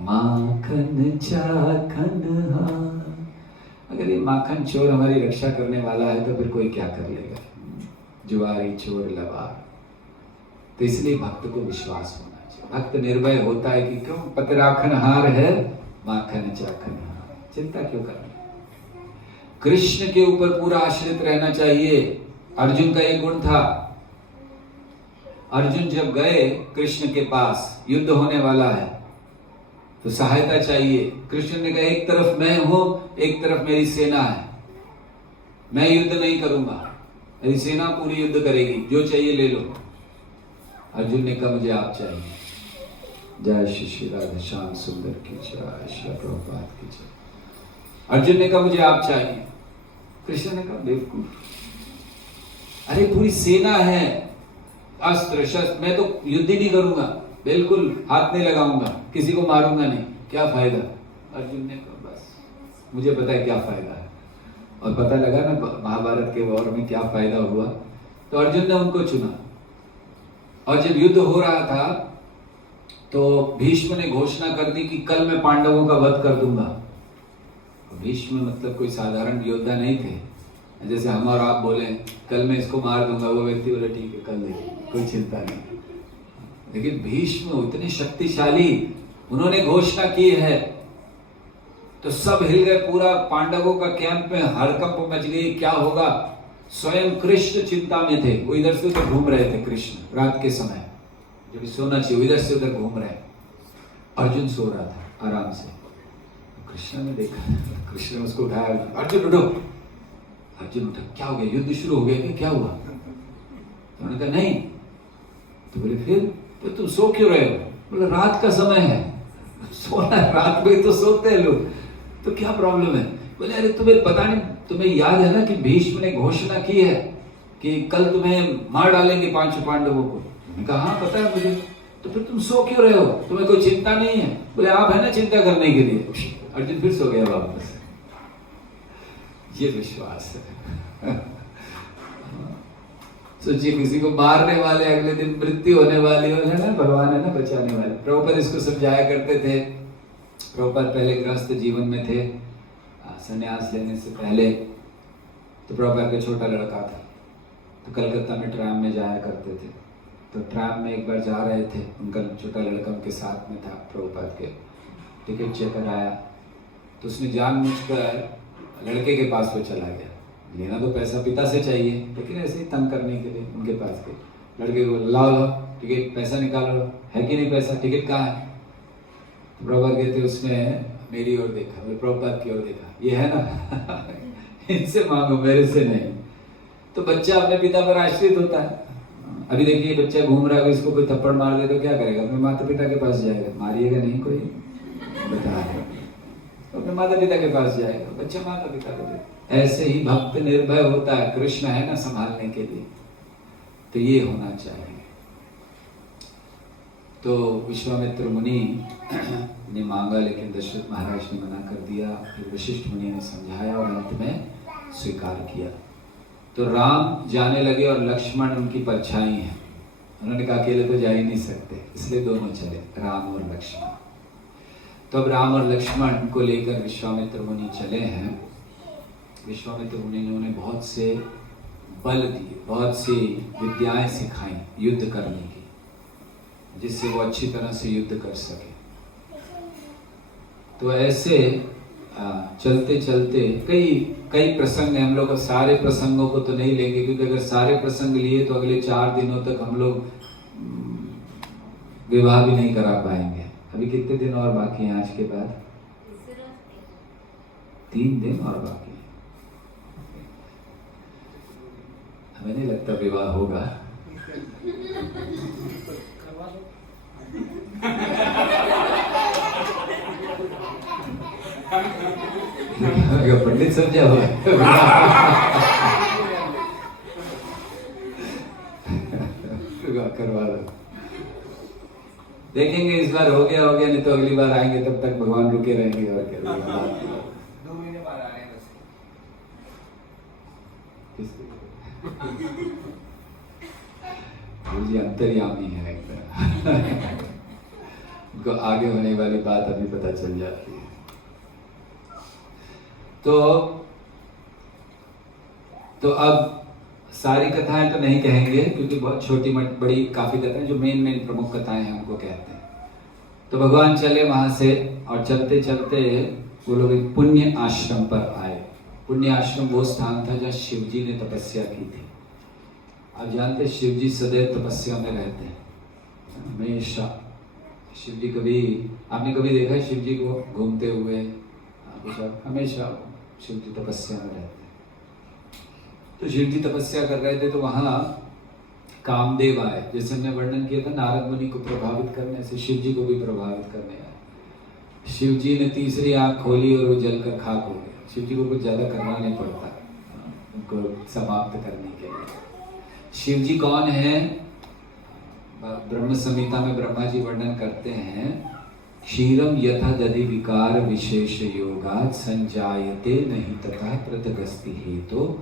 माखन चाखन हार। अगर ये माखन चोर हमारी रक्षा करने वाला है, तो फिर कोई क्या कर लेगा? जुआरी, चोर, लबार। तो इसलिए भक्त को विश्वास होना चाहिए। भक्त निर्भय होता है कि क्यों पतराखन हार है माखन चाखन हार। चिंता क्यों करना? कृष्ण के ऊपर पूरा आश्रित रहना चाहिए। अर्जुन का एक गुण था। अर्जुन जब गए कृष्ण के पास, युद्ध होने वाला है, तो सहायता चाहिए। कृष्ण ने कहा, एक तरफ मैं हूं, एक तरफ मेरी सेना है, मैं युद्ध नहीं करूंगा, मेरी सेना पूरी युद्ध करेगी, जो चाहिए ले लो। अर्जुन ने कहा, मुझे आप चाहिए। जय श्री राधे श्याम सुंदर की जय, श्री प्रभुपाद की जय। अर्जुन ने कहा, मुझे आप चाहिए। कृष्ण ने कहा, बेवकूफ, अरे पूरी सेना है, अस्त्र शस्त्र, मैं तो युद्ध ही नहीं करूंगा, बिल्कुल हाथ नहीं लगाऊंगा, किसी को मारूंगा नहीं, क्या फायदा? अर्जुन ने कहा, बस मुझे पता है क्या फायदा है। और पता लगा ना महाभारत के वॉर में क्या फायदा हुआ। तो अर्जुन ने उनको चुना। और जब युद्ध हो रहा था तो भीष्म ने घोषणा कर दी कि कल मैं पांडवों का वध कर दूंगा। भीष्म मतलब कोई साधारण योद्धा नहीं थे, जैसे हम और आप बोले कल मैं इसको मार दूंगा, वो व्यक्ति बोले ठीक है कल देखिए, कोई चिंता नहीं। लेकिन भीष्म इतने शक्तिशाली, उन्होंने घोषणा की है तो सब हिल गए, पूरा पांडवों का कैंप में हड़कंप मच गई, क्या होगा। स्वयं कृष्ण चिंता में थे, वो इधर से उधर घूम रहे थे। कृष्ण रात के समय जब सोना चाहिए इधर से उधर घूम रहे, अर्जुन सो रहा था आराम से। कृष्ण ने देखा, कृष्ण ने उसको उठाया, अर्जुन उठो। अर्जुन उठा, क्या हो गया, युद्ध शुरू हो गया कि क्या हुआ? तो उन्होंने कहा नहीं। तो बोले फिर तुम सो क्यों रहे हो? बोले रात का समय है, सोना है, रात में तो सोते हैं लोग, तो क्या प्रॉब्लम है? बोले अरे तुम्हें पता नहीं, तुम्हें याद है ना कि भीष्म ने घोषणा की है कि कल तुम्हें मार डालेंगे 5 पांडवों को। मैंने कहा हाँ पता है मुझे। तो फिर तुम सो क्यों रहे हो, तुम्हें कोई चिंता नहीं है? बोले आप है ना चिंता करने के लिए। अर्जुन फिर सो गया वापस। ये विश्वास है। सोचिए किसी को मारने वाले, अगले दिन मृत्यु होने वाली, और है ना भगवान है ना बचाने वाले। प्रभुपाद इसको समझाया करते थे। प्रभुपाद पहले गृहस्थ जीवन में थे, संन्यास लेने से पहले। तो प्रभुपाद का छोटा लड़का था, तो कलकत्ता में ट्राम में जाया करते थे। तो ट्राम में एक बार जा रहे थे, उनका छोटा लड़का उनके साथ में था। प्रभुपाद के टिकट चेकर आया, तो उसने जानबूझकर लड़के के पास वो चला गया। लेना तो पैसा पिता से चाहिए, लेकिन ऐसे ही तंग करने के लिए उनके पास गए। लड़के को लाओ टिकट, पैसा निकालो, है कि नहीं पैसा, टिकट कहाँ है? तो प्रभुपाद कहते उसने मेरी ओर देखा, बोले प्रभुपाद की ओर देखा, ये है ना इनसे मांगो, मेरे से नहीं। तो बच्चा अपने पिता पर आश्रित होता है। अभी देखिए बच्चा घूम रहा है, इसको कोई थप्पड़ मार दे तो क्या करेगा? अपने माता पिता के पास जाएगा, मारिएगा नहीं कोई, बता अपने माता पिता के पास जाएगा, बच्चा माता पिता को दे। ऐसे ही भक्त निर्भय होता है, कृष्ण है ना संभालने के लिए, तो ये होना चाहिए। तो विश्वामित्र मुनि ने मांगा, लेकिन दशरथ महाराज ने मना कर दिया। फिर वशिष्ठ मुनि ने समझाया और अंत में स्वीकार किया। तो राम जाने लगे और लक्ष्मण उनकी परछाई है। उन्होंने कहा अकेले तो जा ही नहीं सकते, इसलिए दोनों चले, राम और लक्ष्मण। तो अब राम और लक्ष्मण को लेकर विश्वामित्र मुनि चले हैं। विश्वामित्र मुनि ने उन्हें बहुत से बल दिए, बहुत सी विद्याएं सिखाई युद्ध करने की, जिससे वो अच्छी तरह से युद्ध कर सके। तो ऐसे चलते चलते कई प्रसंग हैं। हम लोग सारे प्रसंगों को तो नहीं लेंगे, क्योंकि अगर सारे प्रसंग लिए तो अगले 4 दिनों तक हम लोग विवाह भी नहीं करा पाएंगे। अभी कितने दिन और बाकी हैं आज के बाद? 3 दिन और बाकी है। हमें नहीं लगता विवाह होगा। पंडित समझा हुआ करवा दो, देखेंगे इस बार हो गया, नहीं तो अगली बार आएंगे, तब तक भगवान रुके रहेंगे। और क्या 2 महीने बाद आ रहे हैं जी, अंतर्यामी है एकदम। उनको आगे होने वाली बात अभी पता चल जाती है। तो अब सारी कथाएं तो नहीं कहेंगे, क्योंकि बहुत छोटी बड़ी काफी कथाएं, जो मेन प्रमुख कथाएं हैं उनको कहते हैं। तो भगवान चले वहां से, और चलते चलते वो लोग एक पुण्य आश्रम पर आए। पुण्य आश्रम वो स्थान था जहाँ शिव जी ने तपस्या की थी। आप जानते शिव जी सदैव तपस्या में रहते हैं, हमेशा। शिव जी आपने कभी देखा है शिव जी को घूमते हुए? हमेशा शिव जी तपस्या में रहते हैं। तो शिव जी तपस्या कर रहे थे, तो वहां कामदेव आए। जैसे हमने वर्णन किया था, नारद मुनि को प्रभावित करने से शिव जी को भी प्रभावित करने आए। शिव जी ने तीसरी आंख खोली और वो जलकर खाक हो गया। शिव जी को कुछ ज्यादा करना नहीं पड़ता उनको समाप्त करने के लिए। शिव जी कौन है? ब्रह्म संहिता में ब्रह्मा जी वर्णन करते हैं, क्षीरम यथा दधि विकार विशेष योगात् संजायते नहीं तथा पृथगस्ति हेतु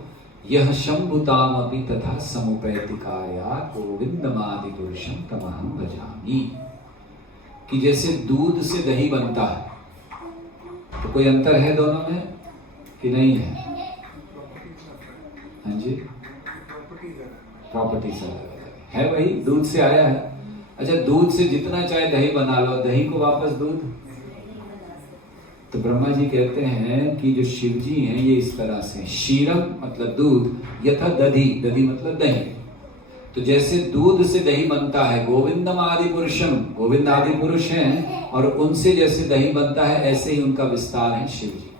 यह शंभुताम अपि तथा समुपैतिकाया गोविंदमादि पुरुषम तमहं भजामि। कि जैसे दूध से दही बनता है, तो कोई अंतर है दोनों में कि नहीं है? हाँ जी, प्रॉपर्टीज प्रॉपर्टीज अलग है वही, दूध से आया है। अच्छा, दूध से जितना चाहे दही बना लो, दही को वापस दूध। तो ब्रह्मा जी कहते हैं कि जो शिव जी हैं ये इस तरह से, क्षीरम मतलब दूध, यथा दधी, दधी मतलब दही। तो जैसे दूध से दही बनता है, गोविंदम आदि पुरुषम, गोविंद आदि पुरुष हैं, और उनसे जैसे दही बनता है ऐसे ही उनका विस्तार है शिव जी।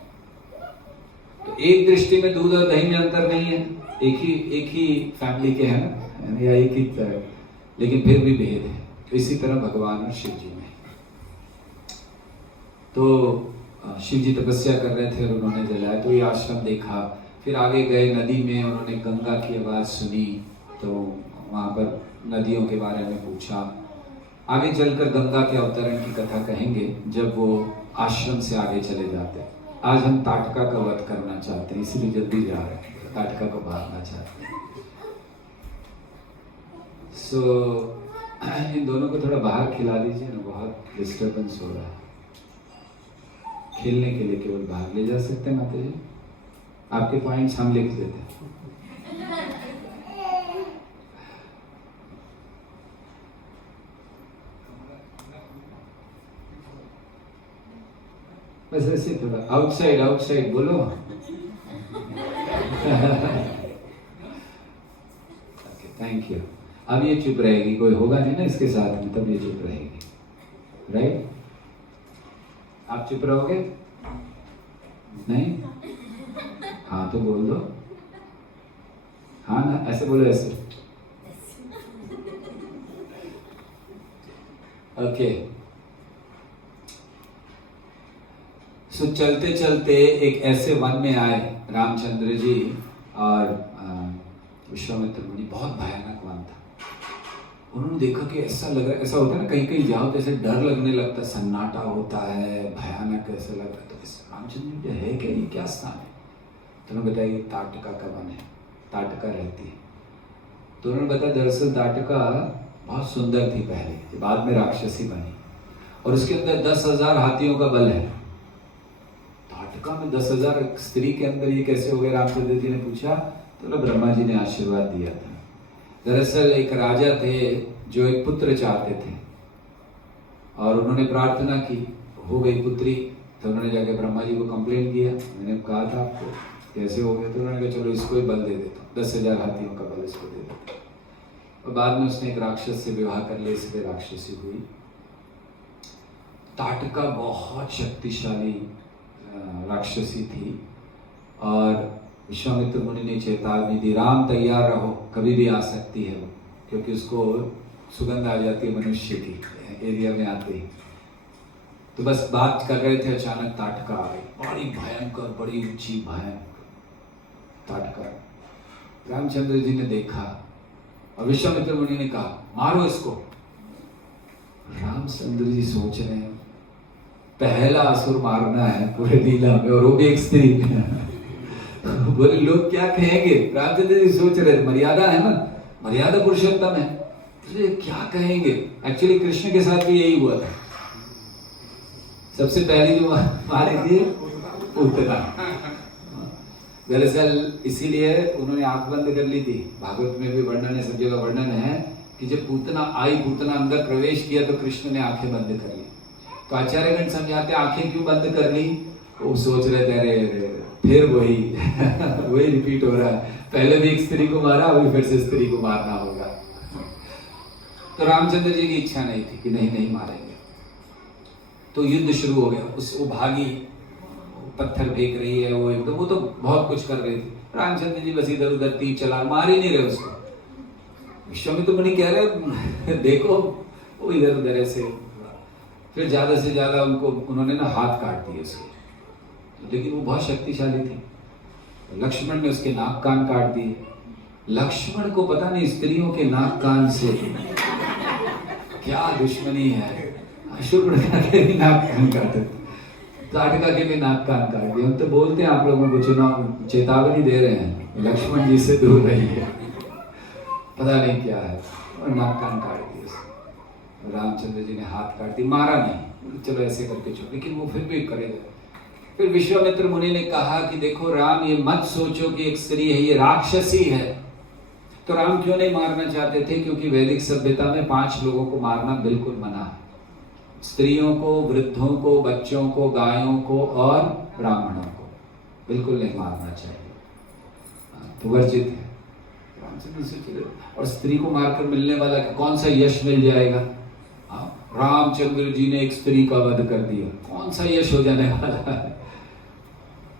तो एक दृष्टि में दूध और दही में अंतर नहीं है, एक ही फैमिली के हैं ना, या एक ही तरह, लेकिन फिर भी भेद है। तो इसी तरह भगवान और शिव जी में। तो शिव जी तपस्या कर रहे थे और उन्होंने जलाया, तो ये आश्रम देखा। फिर आगे गए नदी में, उन्होंने गंगा की आवाज सुनी, तो वहां पर नदियों के बारे में पूछा। आगे चलकर गंगा के अवतरण की कथा कहेंगे जब वो आश्रम से आगे चले जाते हैं। आज हम ताटका का वध करना चाहते हैं, इसीलिए जल्दी जा रहे हैं, ताटका को मारना चाहते हैं। इन दोनों को थोड़ा बाहर खिला दीजिए ना, बहुत डिस्टर्बेंस हो रहा है। खेलने के लिए केवल बाहर ले जा सकते हैं माता जी, आपके पॉइंट्स हम लिख देते हैं। बस ऐसे थोड़ा आउटसाइड आउटसाइड बोलो। Thank you. अब ये चुप रहेगी, कोई होगा नहीं ना इसके साथ में, तब ये चुप रहेगी। राइट? आप चुप रहोगे? नहीं? हाँ तो बोल दो। हाँ ना, ऐसे बोलो, ऐसे। ओके। सो चलते चलते एक ऐसे वन में आए रामचंद्र जी, और विश्वामित्र मुनि। बहुत भयानक वन था। उन्होंने देखा कि ऐसा लग रहा, ऐसा होता है ना कहीं कहीं जाओ तो ऐसे डर लगने लगता, सन्नाटा होता है, भयानक ऐसा लग रहा है। तो रामचंद्र जी है क्या, ये क्या स्थान है? तो उन्होंने बताया ये ताटका का वन है, ताटका रहती है। तो उन्होंने बताया दरअसल ताटका बहुत सुंदर थी पहले, बाद में राक्षसी बनी, और उसके अंदर 10,000 हाथियों का बल है। ताटका में 10,000 स्त्री के अंदर ये कैसे हो गया? रामचंद्र जी ने पूछा, तो ब्रह्मा जी ने आशीर्वाद दिया था। दरअसल एक राजा थे जो एक पुत्र चाहते थे, और उन्होंने प्रार्थना की, हो गई पुत्री। तो उन्होंने जाके ब्रह्मा जी को कंप्लेंट किया, मैंने कहा था आपको कैसे हो गया? तो उन्होंने कहा चलो इसको ही बल दे देता हूँ, 10,000 हाथियों का बल इसको दे देता हूँ। और बाद में उसने एक राक्षस से विवाह कर लिया, इसलिए राक्षसी हुई। ताटका बहुत शक्तिशाली राक्षसी थी, और विश्वामित्र मुनि ने चेतावनी दी, राम तैयार रहो, कभी भी आ सकती है वो, क्योंकि उसको सुगंध आ जाती है मनुष्य की एरिया में आते ही। तो बस बात कर रहे थे, अचानक ताटका आ गई, बड़ी भयंकर, बड़ी ऊंची भयंकर ताटका। रामचंद्र जी ने देखा, और विश्वामित्र मुनि ने कहा मारो इसको। रामचंद्र जी सोच रहे हैं पहला असुर मारना है पूरे लीला में, और वो भी एक स्त्री। बोले लोग क्या कहेंगे? रामचंद्र जी सोच रहे थे, मर्यादा है ना, मर्यादा पुरुषोत्तम है, तो क्या कहेंगे? एक्चुअली कृष्ण के साथ भी यही हुआ था। सबसे पहली जो मारी थी पूतना। दरअसल इसीलिए उन्होंने आंख बंद कर ली थी। भागवत में भी वर्णन है, सब जगह वर्णन है कि जब पूतना आई, पूतना अंदर प्रवेश किया, तो कृष्ण ने आंखें बंद कर ली। तो आचार्यगण समझाते आंखें क्यों बंद कर ली? वो सोच रहे थे अरे फिर वही वही रिपीट हो रहा है, पहले भी एक स्त्री को मारा, अभी फिर से स्त्री को मारना होगा। तो रामचंद्र जी की इच्छा नहीं थी कि नहीं मारेंगे। तो युद्ध शुरू हो गया। वो भागी, पत्थर फेंक रही है, वो एकदम, वो तो बहुत कुछ कर रही थी। रामचंद्र जी बस इधर उधर तीर चला, मार ही नहीं रहे उसको। विश्वामित्र मुनि कह रहे देखो वो इधर उधर ऐसे। फिर ज्यादा से ज्यादा उन्होंने ना हाथ काट दिए उसके, लेकिन वो बहुत शक्तिशाली थी। लक्ष्मण ने उसके नाक कान काट दिए। लक्ष्मण को पता नहीं स्त्रियों के नाक कान से क्या दुश्मनी है। शूर्पणखा के भी नाक कान काटे, ताटका के भी नाक कान काट दिए। हम तो बोलते हैं आप लोगों को चुनाव चेतावनी दे रहे हैं, लक्ष्मण जी से दूर रहिए, पता नहीं क्या है, और नाक कान काट दिए। रामचंद्र जी ने हाथ काट दी, मारा नहीं, चलो ऐसे करके छोड़, लेकिन वो फिर भी करेगा। फिर विश्वामित्र मुनि ने कहा कि देखो राम, ये मत सोचो कि एक स्त्री है, ये राक्षसी है। तो राम क्यों नहीं मारना चाहते थे? क्योंकि वैदिक सभ्यता में 5 लोगों को मारना बिल्कुल मना है। स्त्रियों को, वृद्धों को, बच्चों को, गायों को और ब्राह्मणों को बिल्कुल नहीं मारना चाहिए, तो वर्जित है। और स्त्री को मारकर मिलने वाला कौन सा यश मिल जाएगा? रामचंद्र जी ने एक स्त्री का वध कर दिया, कौन सा यश हो जाने वाला है?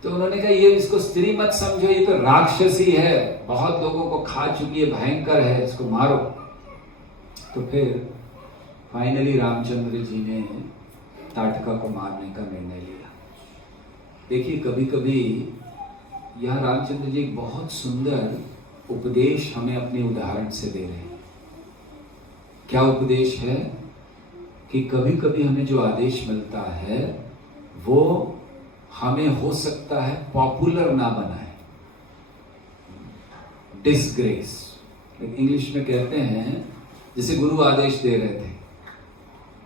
तो उन्होंने कहा ये इसको स्त्री मत समझो, ये तो राक्षसी है, बहुत लोगों को खा चुकी है, भयंकर है, इसको मारो। तो फिर फाइनली रामचंद्र जी ने ताटका को मारने का निर्णय लिया। देखिए, कभी कभी यह रामचंद्र जी एक बहुत सुंदर उपदेश हमें अपने उदाहरण से दे रहे हैं। क्या उपदेश है? कि कभी कभी हमें जो आदेश मिलता है वो हमें हो सकता है पॉपुलर ना बनाए, डिसग्रेस। इंग्लिश में कहते हैं, जैसे गुरु आदेश दे रहे थे,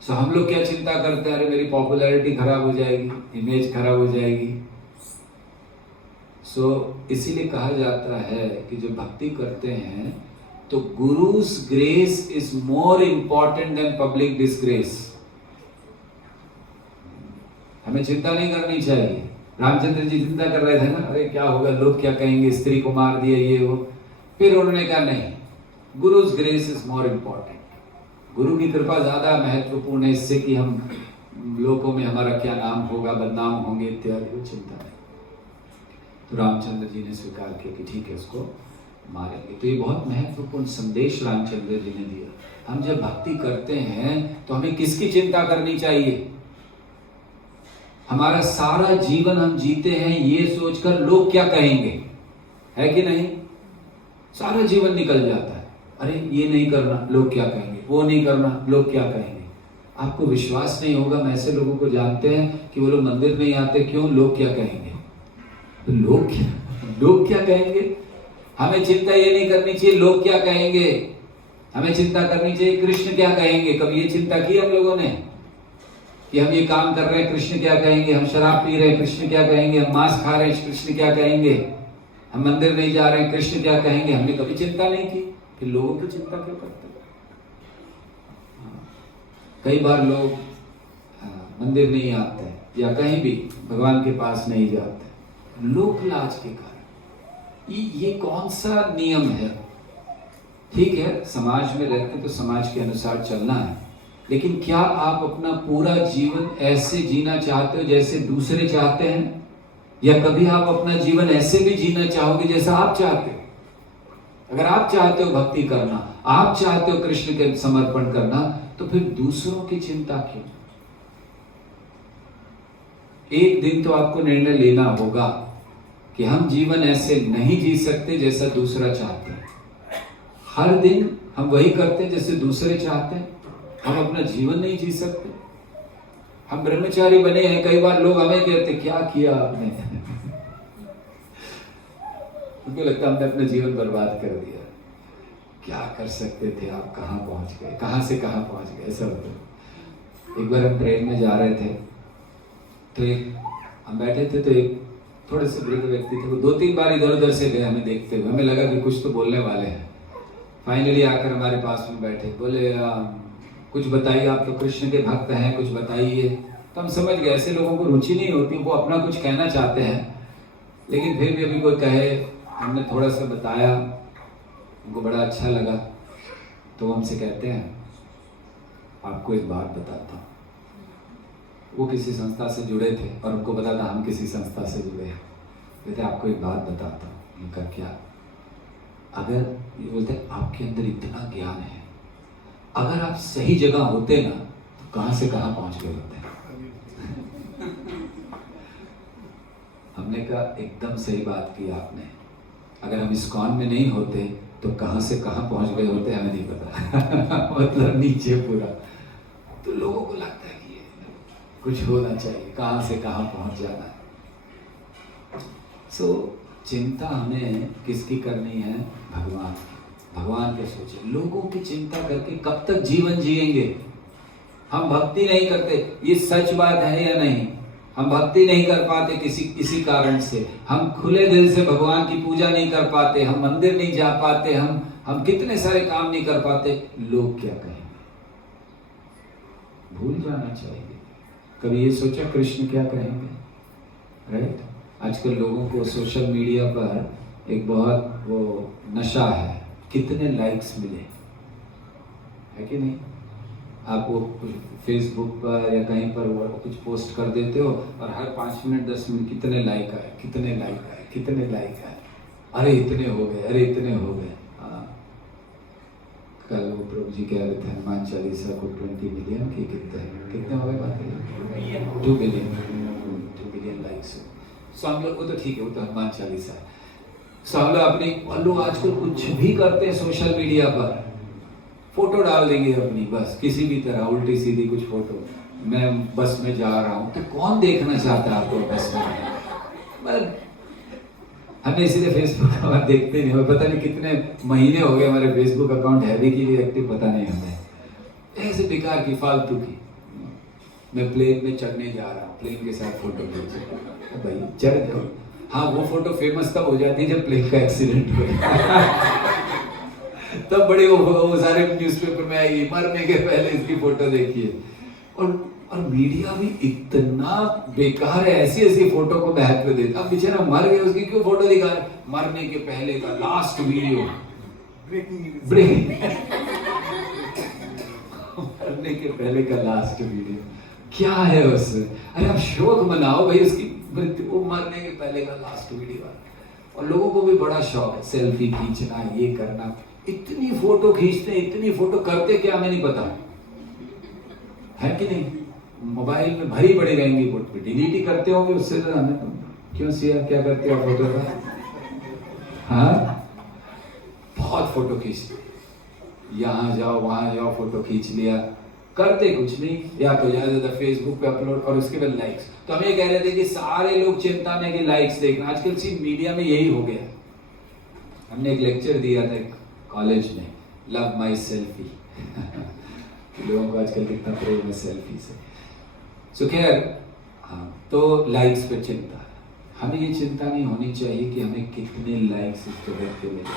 सो हम लोग क्या चिंता करते हैं, अरे मेरी पॉपुलैरिटी खराब हो जाएगी, इमेज खराब हो जाएगी। सो इसीलिए कहा जाता है कि जो भक्ति करते हैं तो guru's grace is more important than public disgrace. हमें चिंता नहीं करनी चाहिए। रामचंद्र जी चिंता कर रहे थे ना, अरे क्या होगा, लोग क्या कहेंगे, स्त्री को मार दिया, ये वो। फिर उन्होंने कहा नहीं, गुरु's ग्रेस इज मोर इंपॉर्टेंट। गुरु की कृपा ज्यादा महत्वपूर्ण है इससे कि हम लोगों में हमारा क्या नाम होगा, बदनाम होंगे इत्यादि, वो चिंता नहीं। तो रामचंद्र जी ने स्वीकार किया कि ठीक है, उसको मारेंगे। तो ये बहुत महत्वपूर्ण संदेश रामचंद्र जी ने दिया। हम जब भक्ति करते हैं तो हमें किसकी चिंता करनी चाहिए? हमारा सारा जीवन हम जीते हैं ये सोचकर लोग क्या कहेंगे, है कि नहीं? सारा जीवन निकल जाता है, अरे ये नहीं करना, लोग क्या कहेंगे, वो नहीं करना, लोग क्या कहेंगे। आपको विश्वास नहीं होगा, हम ऐसे लोगों को जानते हैं कि वो लोग मंदिर नहीं आते, क्यों? लोग क्या कहेंगे। तो लोग क्या कहेंगे? हमें चिंता ये नहीं करनी चाहिए लोग क्या कहेंगे, हमें चिंता करनी चाहिए कृष्ण क्या कहेंगे। कभी ये चिंता की हम लोगों ने कि हम ये काम कर रहे हैं, कृष्ण क्या कहेंगे? हम शराब पी रहे हैं, कृष्ण क्या कहेंगे? हम मांस खा रहे हैं, कृष्ण क्या कहेंगे? हम मंदिर नहीं जा रहे हैं, कृष्ण क्या कहेंगे? हमने कभी चिंता नहीं की, फिर लोगों की चिंता क्यों करते? कई बार लोग मंदिर नहीं आते या कहीं भी भगवान के पास नहीं जाते, लोक लाज के कारण। ये कौन सा नियम है? ठीक है, समाज में रहते तो समाज के अनुसार चलना है, लेकिन क्या आप अपना पूरा जीवन ऐसे जीना चाहते हो जैसे दूसरे चाहते हैं? या कभी आप अपना जीवन ऐसे भी जीना चाहोगे जैसा आप चाहते हो? अगर आप चाहते हो भक्ति करना, आप चाहते हो कृष्ण के समर्पण करना, तो फिर दूसरों की चिंता क्यों? एक दिन तो आपको निर्णय लेना होगा कि हम जीवन ऐसे नहीं जी सकते जैसा दूसरा चाहते हैं। हर दिन हम वही करते हैं जैसे दूसरे चाहते हैं, हम अपना जीवन नहीं जी सकते। हम ब्रह्मचारी बने हैं, कई बार लोग हमें कहते क्या किया आपने उनको लगता है हमने अपना जीवन बर्बाद कर दिया। क्या कर सकते थे आप, कहां पहुंच गए, कहां से कहां पहुंच गए, ऐसा होता। एक बार हम ट्रेन में जा रहे थे, तो हम बैठे थे, तो एक थोड़े से वृद्ध व्यक्ति थे, वो 2-3 बार इधर उधर से गए हमें देखते हुए। हमें लगा कि कुछ तो बोलने वाले हैं। फाइनली आकर हमारे पास में बैठे, बोले कुछ बताइए, आप तो कृष्ण के भक्त हैं, कुछ बताइए। तो हम समझ गए ऐसे लोगों को रुचि नहीं होती, वो अपना कुछ कहना चाहते हैं, लेकिन फिर भी अभी कोई कहे, हमने थोड़ा सा बताया, उनको बड़ा अच्छा लगा। तो वो हमसे कहते हैं आपको एक बात बताता हूँ। वो किसी संस्था से जुड़े थे और उनको पता था हम किसी संस्था से जुड़े हैं। कहते आपको एक बात बताता हूँ। उनका क्या? अगर ये बोलते आपके अंदर इतना ज्ञान है, अगर आप सही जगह होते ना तो कहां से कहां पहुंच गए होते। हमने कहा एकदम सही बात की आपने, अगर हम इस्कॉन में नहीं होते तो कहां से कहां पहुंच गए होते हमें नहीं पता मतलब नीचे पूरा। तो लोगों को लगता है कि ये कुछ होना चाहिए, कहां से कहां पहुंच जाना है। सो चिंता हमें किसकी करनी है? भगवान की। भगवान के सोचे, लोगों की चिंता करके कब तक जीवन जिएंगे? हम भक्ति नहीं करते, ये सच बात है या नहीं? हम भक्ति नहीं कर पाते किसी कारण से, हम खुले दिल से भगवान की पूजा नहीं कर पाते, हम मंदिर नहीं जा पाते, हम कितने सारे काम नहीं कर पाते, लोग क्या कहेंगे? भूल जाना चाहिए। कभी ये सोचा कृष्ण क्या कहेंगे? राइट? आजकल लोगों को सोशल मीडिया पर एक बहुत वो नशा है, कितने लाइक्स मिले, है कि नहीं? आप वो फेसबुक पर या कहीं पर वो कुछ पोस्ट कर देते हो और हर 5 मिनट 10 मिनट कितने लाइक आए, कितने लाइक आए, कितने लाइक आए, अरे इतने हो गए, अरे इतने हो गए। हाँ, कल वो प्रभु जी कह रहे थे हनुमान चालीसा को 20 मिलियन की कितने हो गए? बात 2 बिलियन लाइक्स। सो हम लोग, वो तो ठीक है, वो तो हनुमान चालीसा है। सो हम लोग अपनी, लोग आजकल कुछ भी करते हैं सोशल मीडिया पर, फोटो डाल देंगे अपनी, बस किसी भी तरह उल्टी सीधी कुछ फोटो, मैं बस में जा रहा हूं, तो कौन देखना चाहता है आपको बस में? मतलब हमें इसीलिए फेसबुक हमारे देखते नहीं हो, पता नहीं कितने महीने हो गए हमारे फेसबुक अकाउंट है भी कि नहीं एक्टिव, पता नहीं हमें। ऐसे बेकार की फालतू की, मैं प्लेन में चढ़ने जा रहा हूँ, प्लेन के साथ फोटो खींचे, भाई चढ़ जाओ। हाँ, वो फोटो फेमस तब हो जाती है जब प्लेन का एक्सीडेंट हो तब बड़े वो सारे न्यूज़पेपर में आएगी, मरने के पहले इसकी फोटो देखिए। और मीडिया भी इतना बेकार है, ऐसी ऐसी फोटो को महत्व देता। अब बेचारा मर गया, उसकी क्यों फोटो दिखा रहे? मरने के पहले का लास्ट वीडियो, ब्रेकिंग मरने के पहले का लास्ट वीडियो, क्या है उससे? अरे आप शोक मनाओ भाई उसकी मृत्यु, वो मरने के पहले का लास्ट वीडियो। और लोगों को भी बड़ा शौक है सेल्फी खींचना, ये करना, इतनी फोटो खींचते, इतनी फोटो करते क्या हमें नहीं पता, है कि नहीं? मोबाइल में भरी पड़ी रहेंगी फोटो, डिलीट ही करते होंगे उससे तो हमें क्यों शेयर, क्या करते हो फोटो का? हाँ, बहुत फोटो खींचते, यहाँ जाओ वहां जाओ, फोटो खींच लिया, करते कुछ नहीं, या तो ज्यादा फेसबुक पे अपलोड और उसके बाद लाइक्स। तो हम ये कह रहे थे कि सारे लोग चिंता में कि लाइक्स देखना, आजकल सिर्फ मीडिया में यही हो गया। हमने एक लेक्चर दिया था कॉलेज में, लव माई सेल्फी लोगों को आजकल कितना प्रेम है सेल्फी से। सो खैर, हाँ, तो लाइक्स पे चिंता है। हमें ये चिंता नहीं होनी चाहिए कि हमें कितने लाइक्स इस प्रोडक्ट के मिले,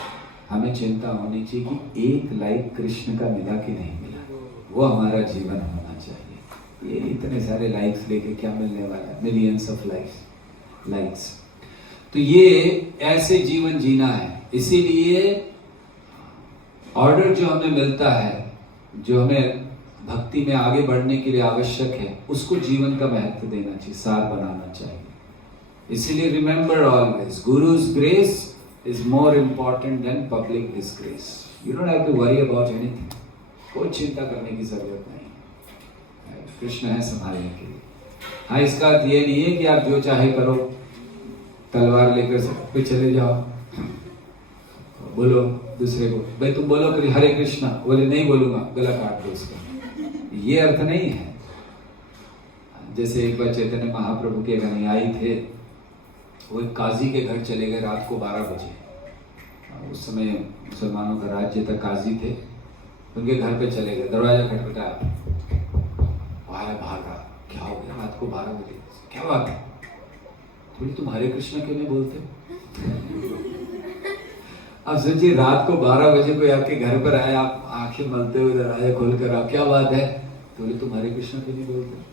हमें चिंता होनी चाहिए कि एक लाइक कृष्ण का मिला कि नहीं मिला, वो हमारा जीवन होना चाहिए। ये इतने सारे लाइक्स लेके क्या मिलने वाला है? Millions of likes. तो ये ऐसे जीवन जीना है। इसीलिए ऑर्डर जो हमें मिलता है, जो हमें भक्ति में आगे बढ़ने के लिए आवश्यक है, उसको जीवन का महत्व देना चाहिए, सार बनाना चाहिए। इसीलिए remember always, guru's grace is more important than public disgrace. You don't have to worry about anything, कोई चिंता करने की जरूरत नहीं, कृष्ण है संभालने के लिए। हाँ, इसका अर्थ ये नहीं है कि आप जो चाहे करो, तलवार लेकर सब पे चले जाओ, बोलो दूसरे को, भाई तुम बोलो हरे कृष्णा, बोले नहीं बोलूंगा, गला काट दो उसका, ये अर्थ नहीं है। जैसे एक बार चैतन्य महाप्रभु के अनुयायी थे, वो एक काजी के घर चले गए रात को 12 बजे। उस समय मुसलमानों का राज्य था, काजी थे, उनके घर पे चले गए, दरवाजा खटखटाया, भागा, क्या हो गया रात को 12 बजे, क्या बात है? बोले तुम हरे कृष्णा क्यों नहीं बोलते? अब सोचिए, रात को 12 बजे कोई आपके घर पर आए, आप आंखें मलते हुए दरवाजा खोलकर, आप क्या बात है? तो बोले तुम हरे कृष्णा क्यों नहीं बोलते?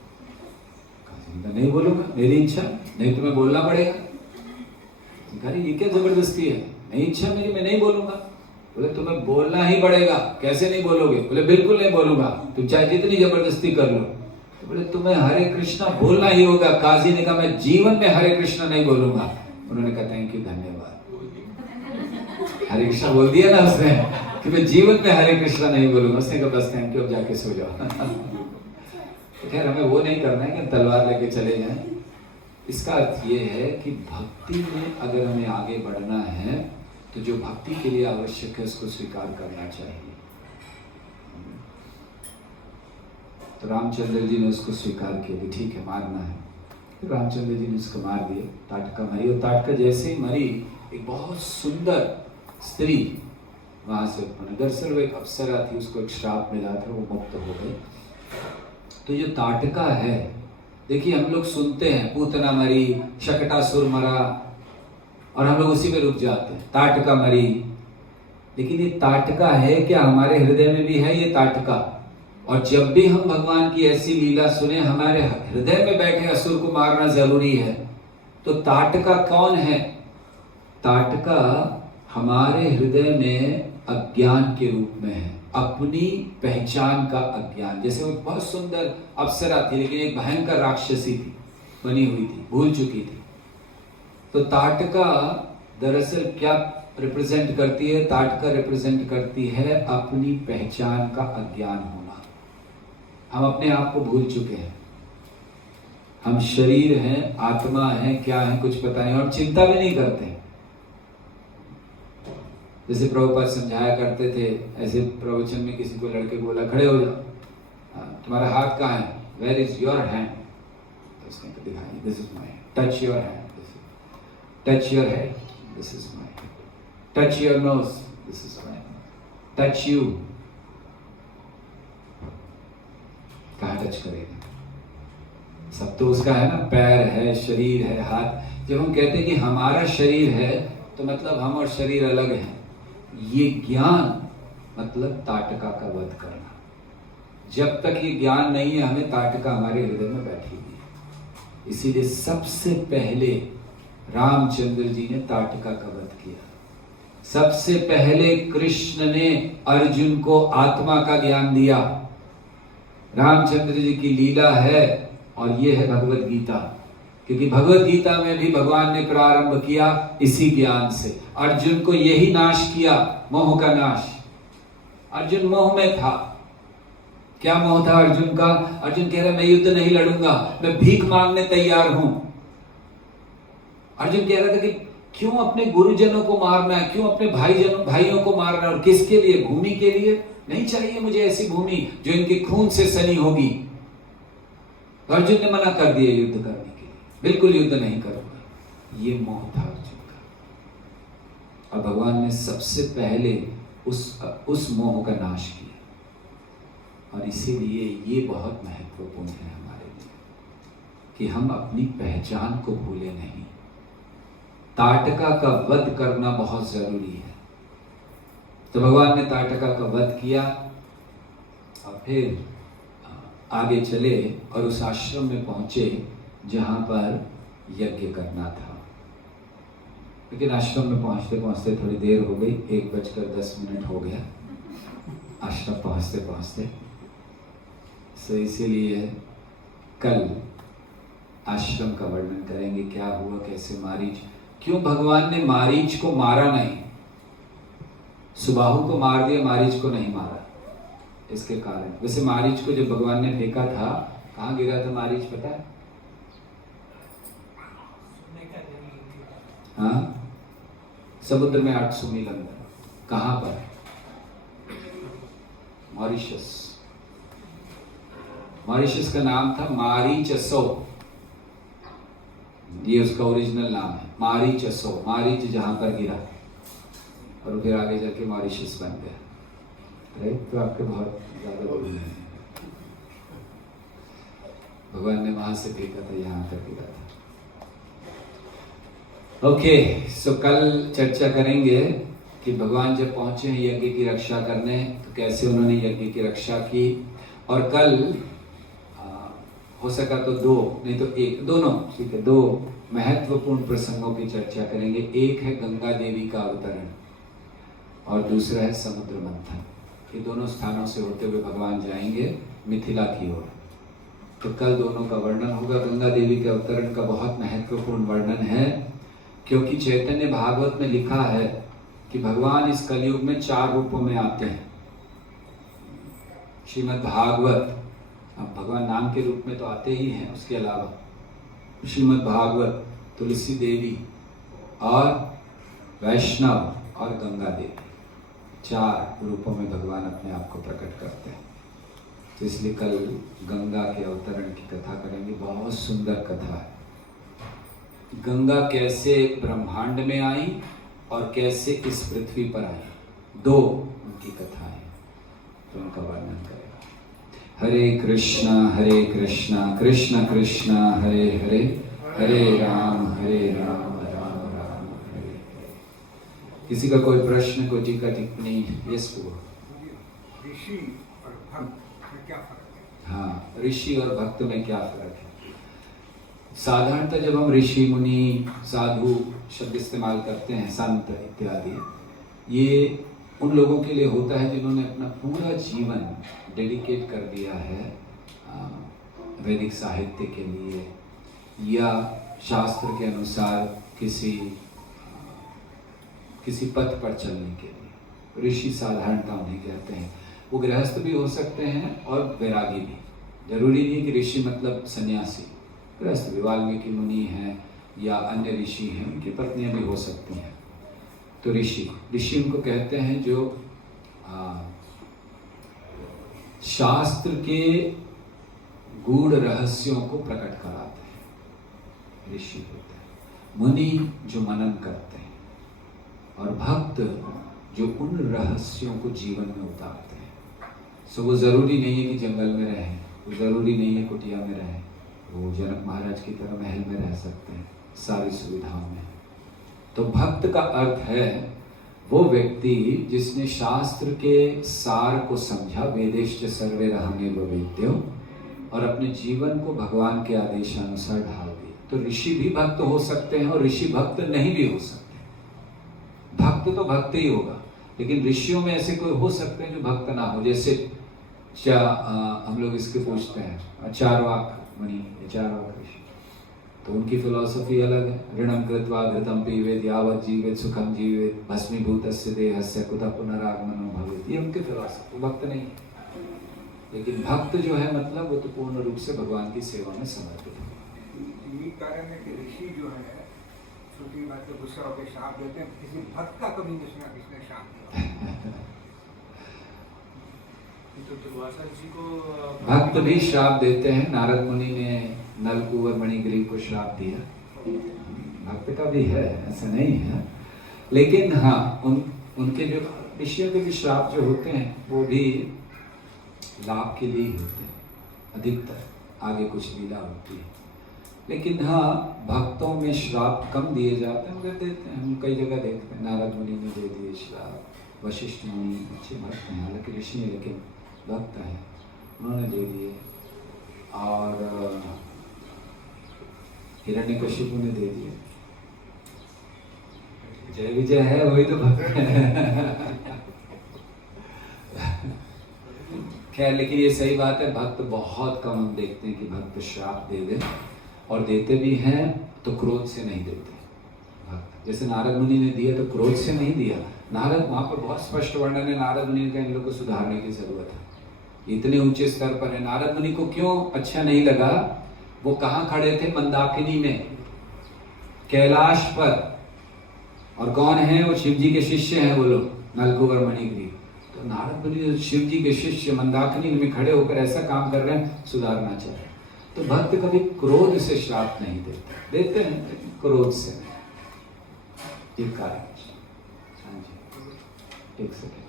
मैं नहीं बोलूंगा, मेरी इच्छा, नहीं तुम्हें बोलना पड़ेगा। अरे ये क्या जबरदस्ती है? नहीं इच्छा मेरी, मैं नहीं बोलूंगा। बोले तुम्हें बोलना ही पड़ेगा, कैसे नहीं बोलोगे? बोले बिल्कुल नहीं बोलूंगा, तुम चाहे जितनी जबरदस्ती कर लो। तो बोले तुम्हें हरे कृष्णा बोलना ही होगा। काजी ने कहा मैं जीवन में हरे कृष्णा नहीं बोलूंगा। उन्होंने कहा थैंक यू, धन्यवाद, हरे कृष्णा बोल दिया ना उसने कि मैं जीवन में हरे कृष्णा नहीं बोलूंगा। उसने कहा बस थैंक यू, अब जाके सो जाओ। तो खैर हमें वो नहीं करना है कि तलवार लेके चले जाएं। इसका अर्थ ये है कि भक्ति में अगर हमें आगे बढ़ना है तो जो भक्ति के लिए आवश्यक है उसको स्वीकार करना चाहिए। तो रामचंद्र जी ने उसको स्वीकार किया कि ठीक है, मारना है। तो रामचंद्र जी ने उसको मार दिया, ताटका मरी। और ताटका जैसे ही मरी, एक बहुत सुंदर स्त्री वहां से उत्पन्न, दरअसल वो एक अप्सरा थी, उसको एक श्राप मिला था, वो मुक्त हो गई। तो जो ताटका है देखिए हम लोग सुनते हैं पूतना मरी, शकटासुर मरा, और हम लोग उसी में रुक जाते हैं, ताटका मरी। लेकिन ये ताटका है क्या? हमारे हृदय में भी है ये ताटका। और जब भी हम भगवान की ऐसी लीला सुने, हमारे हृदय में बैठे असुर को मारना जरूरी है। तो ताटका कौन है? ताटका हमारे हृदय में अज्ञान के रूप में है, अपनी पहचान का अज्ञान। जैसे वो बहुत सुंदर अप्सरा थी, लेकिन एक भयंकर राक्षसी थी, बनी हुई थी, भूल चुकी थी। तो ताटका दरअसल क्या रिप्रेजेंट करती है? ताटका रिप्रेजेंट करती है अपनी पहचान का अज्ञान होना। हम अपने आप को भूल चुके हैं, हम शरीर हैं, आत्मा है, क्या है कुछ पता नहीं, और चिंता भी नहीं करते। जैसे प्रभुपाद समझाया करते थे, ऐसे प्रवचन में किसी को लड़के बोला खड़े हो जाओ, तुम्हारा हाथ कहाँ है? Where is your hand? तो उसने दिखाई, this is my, touch your hand, touch your head, this is my, touch your nose, this is my, touch you. कहाँ टच करेगा? सब तो उसका है ना, पैर है, शरीर है, हाथ। जब हम कहते हैं कि हमारा शरीर है, तो मतलब हम और शरीर अलग हैं। ये ज्ञान मतलब ताटका का वध करना। जब तक ये ज्ञान नहीं है, हमें ताटका हमारे हृदय में बैठी हुई है। इसीलिए सबसे पहले रामचंद्र जी ने ताटका का वध किया। सबसे पहले कृष्ण ने अर्जुन को आत्मा का ज्ञान दिया। रामचंद्र जी की लीला है, और ये है भगवत गीता। क्योंकि भगवत गीता में भी भगवान ने प्रारंभ किया इसी ज्ञान से। अर्जुन को यही नाश किया, मोह का नाश। अर्जुन मोह में था। क्या मोह था अर्जुन का? अर्जुन कह रहा मैं युद्ध नहीं लड़ूंगा, मैं भीख मांगने तैयार हूं। अर्जुन कह रहा था कि क्यों अपने गुरुजनों को मारना है, क्यों अपने भाइयों को मारना है, और किसके लिए? भूमि के लिए? नहीं चाहिए मुझे ऐसी भूमि जो इनके खून से सनी होगी। तो अर्जुन ने मना कर दिया युद्ध करने के लिए, बिल्कुल युद्ध नहीं करूंगा। ये मोह था अर्जुन का, और भगवान ने सबसे पहले उस मोह का नाश किया। और इसीलिए ये बहुत महत्वपूर्ण है हमारे लिए कि हम अपनी पहचान को भूले नहीं। ताटका का वध करना बहुत जरूरी है। तो भगवान ने ताटका का वध किया, और फिर आगे चले और उस आश्रम में पहुंचे जहां पर यज्ञ करना था। लेकिन आश्रम में पहुंचते पहुंचते थोड़ी देर हो गई, 1:10 हो गया आश्रम पहुंचते पहुंचते। सो इसीलिए कल आश्रम का वर्णन करेंगे, क्या हुआ, कैसे मारीच, क्यों भगवान ने मारीच को मारा नहीं, सुबाहु को मार दिया, मारीच को नहीं मारा। इसके कारण, वैसे मारीच को जब भगवान ने फेंका था, कहाँ गिरा था मारीच पता है? हाँ, समुद्र में 800 मील अंदर। कहाँ पर? मॉरिशस। मॉरिशस का नाम था मारीचसो, ये उसका ओरिजिनल नाम है, मारीचसो। मारीच जहां पर गिरा, और फिर आगे जाके मॉरिशस बन गया। राइट? तो आपके बहुत ज्यादा दूर नहीं है। भगवान ने वहां से फेंका था, यहाँ तक गिरा था। ओके, सो कल चर्चा करेंगे कि भगवान जब पहुंचे हैं यज्ञ की रक्षा करने, तो कैसे उन्होंने यज्ञ की रक्षा की। और कल हो सका तो 2, नहीं तो 1, दोनों, ठीक है, 2 महत्वपूर्ण प्रसंगों की चर्चा करेंगे। एक है गंगा देवी का अवतरण, और दूसरा है समुद्र मंथन। ये दोनों स्थानों से होते हुए भगवान जाएंगे मिथिला की ओर। तो कल दोनों का वर्णन होगा। गंगा देवी के अवतरण का बहुत महत्वपूर्ण वर्णन है, क्योंकि चैतन्य भागवत में लिखा है कि भगवान इस कलयुग में 4 रूपों में आते हैं। श्रीमद् भागवत, अब भगवान नाम के रूप में तो आते ही हैं, उसके अलावा श्रीमद् भागवत, तुलसी देवी और वैष्णव और गंगा देवी, 4 रूपों में भगवान अपने आप को प्रकट करते हैं। तो इसलिए कल गंगा के अवतरण की कथा करेंगे। बहुत सुंदर कथा है। गंगा कैसे ब्रह्मांड में आई और कैसे इस पृथ्वी पर आई, 2 उनकी कथाएं, तो उनका वर्णन करेगा। हरे कृष्णा कृष्ण कृष्ण हरे हरे, हरे राम राम राम हरे हरे। किसी का कोई प्रश्न, कोई टीका टिप्पणी? यस वो ऋषि और भक्त में क्या फर्क है? हाँ, ऋषि और भक्त में क्या फर्क है? साधारणतः जब हम ऋषि, मुनि, साधु शब्द इस्तेमाल करते हैं, संत इत्यादि, ये उन लोगों के लिए होता है जिन्होंने अपना पूरा जीवन डेडिकेट कर दिया है वैदिक साहित्य के लिए या शास्त्र के अनुसार किसी पथ पर चलने के लिए। ऋषि साधारणतः उन्हें कहते हैं। वो गृहस्थ भी हो सकते हैं और वैरागी भी। जरूरी नहीं कि ऋषि मतलब सन्यासी, गृहस्थ भी, वाल्मीकि मुनि हैं या अन्य ऋषि हैं, उनकी पत्नियां भी हो सकती हैं। तो ऋषि उनको कहते हैं जो शास्त्र के गूढ़ रहस्यों को प्रकट कराते हैं, ऋषि होते हैं। मुनि जो मनन करते हैं, और भक्त जो उन रहस्यों को जीवन में उतारते हैं। सो वो जरूरी नहीं है कि जंगल में रहें, वो जरूरी नहीं है कुटिया में रहें, वो जनक महाराज की तरह महल में रह सकते हैं सारी सुविधाओं में। तो भक्त का अर्थ है वो व्यक्ति जिसने शास्त्र के सार को समझा, वेदेश्च सर्वे रहमेव वेद्यो, और अपने जीवन को भगवान के आदेशानुसार ढाल दिया। तो ऋषि भी भक्त हो सकते हैं और ऋषि भक्त नहीं भी हो सकते। भक्त तो भक्त ही होगा, लेकिन ऋषियों में ऐसे कोई हो सकते हैं जो भक्त ना हो। जैसे हम लोग इसके पूछते हैं चारवाक मुनि, चारवाक ऋषि, तो उनकी फिलॉसफी अलग है। ऋणम कृत्वा घृतम पीवेद यावत् जीवेत सुखम जीवेत भस्मीभूतस्य देहस्य कुतः पुनरागमनो भवेत्, ये उनकी फिलॉसफी। भक्त नहीं, लेकिन भक्त जो है मतलब वो तो पूर्ण रूप से भगवान की सेवा में समर्पित है। ये कारण है कि ऋषि जो है छोटी बात पे गुस्सा होकर श्राप देते हैं, किसी भक्त का कभी नहीं सुना किसने श्राप दिया। तो दुर्वासा जी को भक्त भी श्राप देते हैं। नारद मुनि ने नलकूबर मणिग्रीव को श्राप दिया, भक्त का भी है, ऐसा नहीं है। लेकिन हाँ, उनके जो ऋषियों के भी श्राप जो होते हैं वो भी लाभ के लिए ही होते हैं, अधिकतर आगे कुछ लीला होती है। लेकिन हाँ, भक्तों में श्राप कम दिए जाते हैं, मगर देते हैं। हम कई जगह देखते हैं, नारद मुनि ने दे दिए श्राप, वशिष्ठ मुनि अच्छे भक्त हैं, हालांकि ऋषि हैं लेकिन भक्त हैं, उन्होंने दे दिए। और हिरण्यकशिपु ने दे दिए। जय विजय है, वही तो भक्त है। खैर, लेकिन ये सही बात है, भक्त बहुत कम हम देखते हैं कि भक्त श्राप दे दे, और देते भी हैं तो क्रोध से नहीं देते भक्त। जैसे नारद मुनि ने दिया तो क्रोध से नहीं दिया। नारद, वहां पर बहुत स्पष्ट वर्णन है नारद मुनि का, इन लोग को सुधारने की जरूरत है, इतने ऊंचे स्तर पर है। नारद मुनि को क्यों अच्छा नहीं लगा? वो कहाँ खड़े थे? मंदाकिनी में, कैलाश पर। और कौन है वो? शिव जी के शिष्य हैं वो लोग, नलकूबर मणिग्रीव। तो नारद मुनि शिव जी के शिष्य मंदाकिनी में खड़े होकर ऐसा काम कर रहे हैं, सुधारना चाहिए। तो भक्त कभी क्रोध से श्राप नहीं देते, देते हैं लेकिन क्रोध से नहीं। ये कारण। हाँ जी, एक सेकेंड।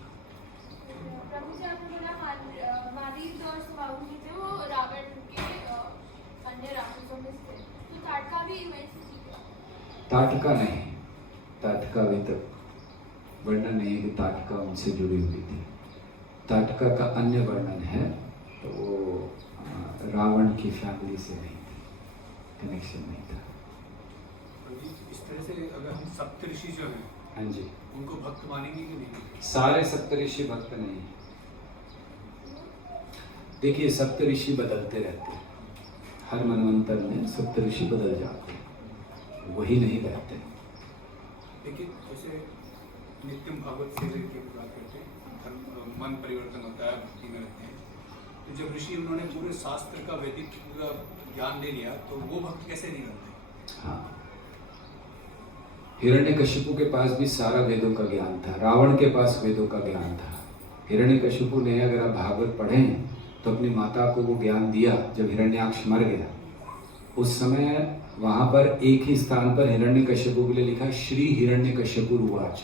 प्रभु जी, आपने बोला मारीच और सुबाहु थे वो रावण के अन्य राक्षसों में थे, तो ताटका भी वैसे ही था? ताटका नहीं, ताटका अभी तक वर्णन नहीं है कि ताटका उनसे जुड़ी हुई थी। ताटका का अन्य वर्णन है, तो वो रावण की फैमिली से नहीं थी, कनेक्शन नहीं था। इस तरह से अगर हम सप्तऋषि जो हैं, हाँ जी, उनको भक्त मानेंगे कि नहीं? सारे सप्तऋषि भक्त नहीं है। देखिए, सप्तऋषि बदलते रहते हैं, हर मनवंतर में सप्तऋषि बदल जाते हैं, वही नहीं रहते। लेकिन जैसे नित्यम भागवत सेवा की बात करते हैं, मन परिवर्तन होता है, भक्ति में रहते हैं। तो जब ऋषि उन्होंने पूरे शास्त्र का वैदिक पूरा ज्ञान ले लिया, तो वो भक्त कैसे नहीं बनते? हाँ, हिरण्यकशिपु के पास भी सारा वेदों का ज्ञान था, रावण के पास वेदों का ज्ञान था। हिरण्यकशिपु ने, अगर आप भागवत पढ़ें तो अपनी माता को वो ज्ञान दिया जब हिरण्याक्ष मर गया। उस समय वहां पर एक ही स्थान पर हिरण्यकशिपु के लिए लिखा श्री हिरण्यकशिपु उवाच।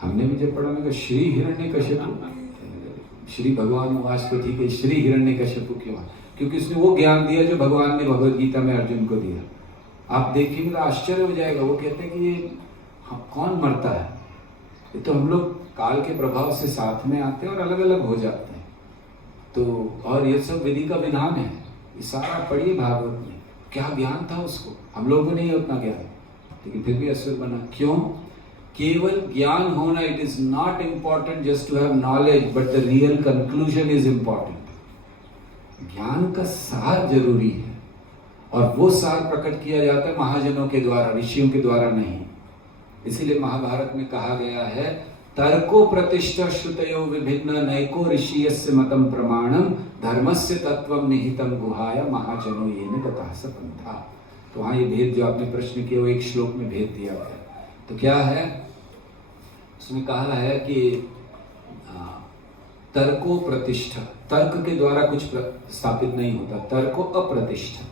हमने भी जब पढ़ा, मैं श्री हिरण्यकशिपु, श्री भगवान वासुपति के श्री हिरण्यकश्यप क्यों? क्योंकि उसने वो ज्ञान दिया जो भगवान ने भगवद गीता में अर्जुन को दिया। आप देखेंगे तो आश्चर्य हो जाएगा। वो कहते हैं कि ये कौन मरता है? ये तो हम लोग काल के प्रभाव से साथ में आते हैं और अलग अलग हो जाते हैं। तो और ये सब विधि का विधान है। ये सारा पढ़िए भागवत में, क्या ज्ञान था उसको। हम लोगों को नहीं है उतना ज्ञान, लेकिन फिर भी असुर बना। क्यों? केवल ज्ञान होना, it is not important just to have knowledge, but the real conclusion is important. ज्ञान का सार जरूरी है, और वो सार प्रकट किया जाता है महाजनों के द्वारा, ऋषियों के द्वारा नहीं। इसीलिए महाभारत में कहा गया है, तर्को प्रतिष्ठा श्रुतयो विभिन्न नैको ऋषियस्य मतम प्रमाणम धर्मस्य तत्वम निहितम गुहाय महाजनो येन गतः स पंथा। तो वहाँ ये भेद जो आपने प्रश्न किया वो एक श्लोक में भेद दिया गया। तो क्या है उसमें कहा है कि तर्को प्रतिष्ठा, तर्क के द्वारा कुछ स्थापित नहीं होता, तर्को अप्रतिष्ठा।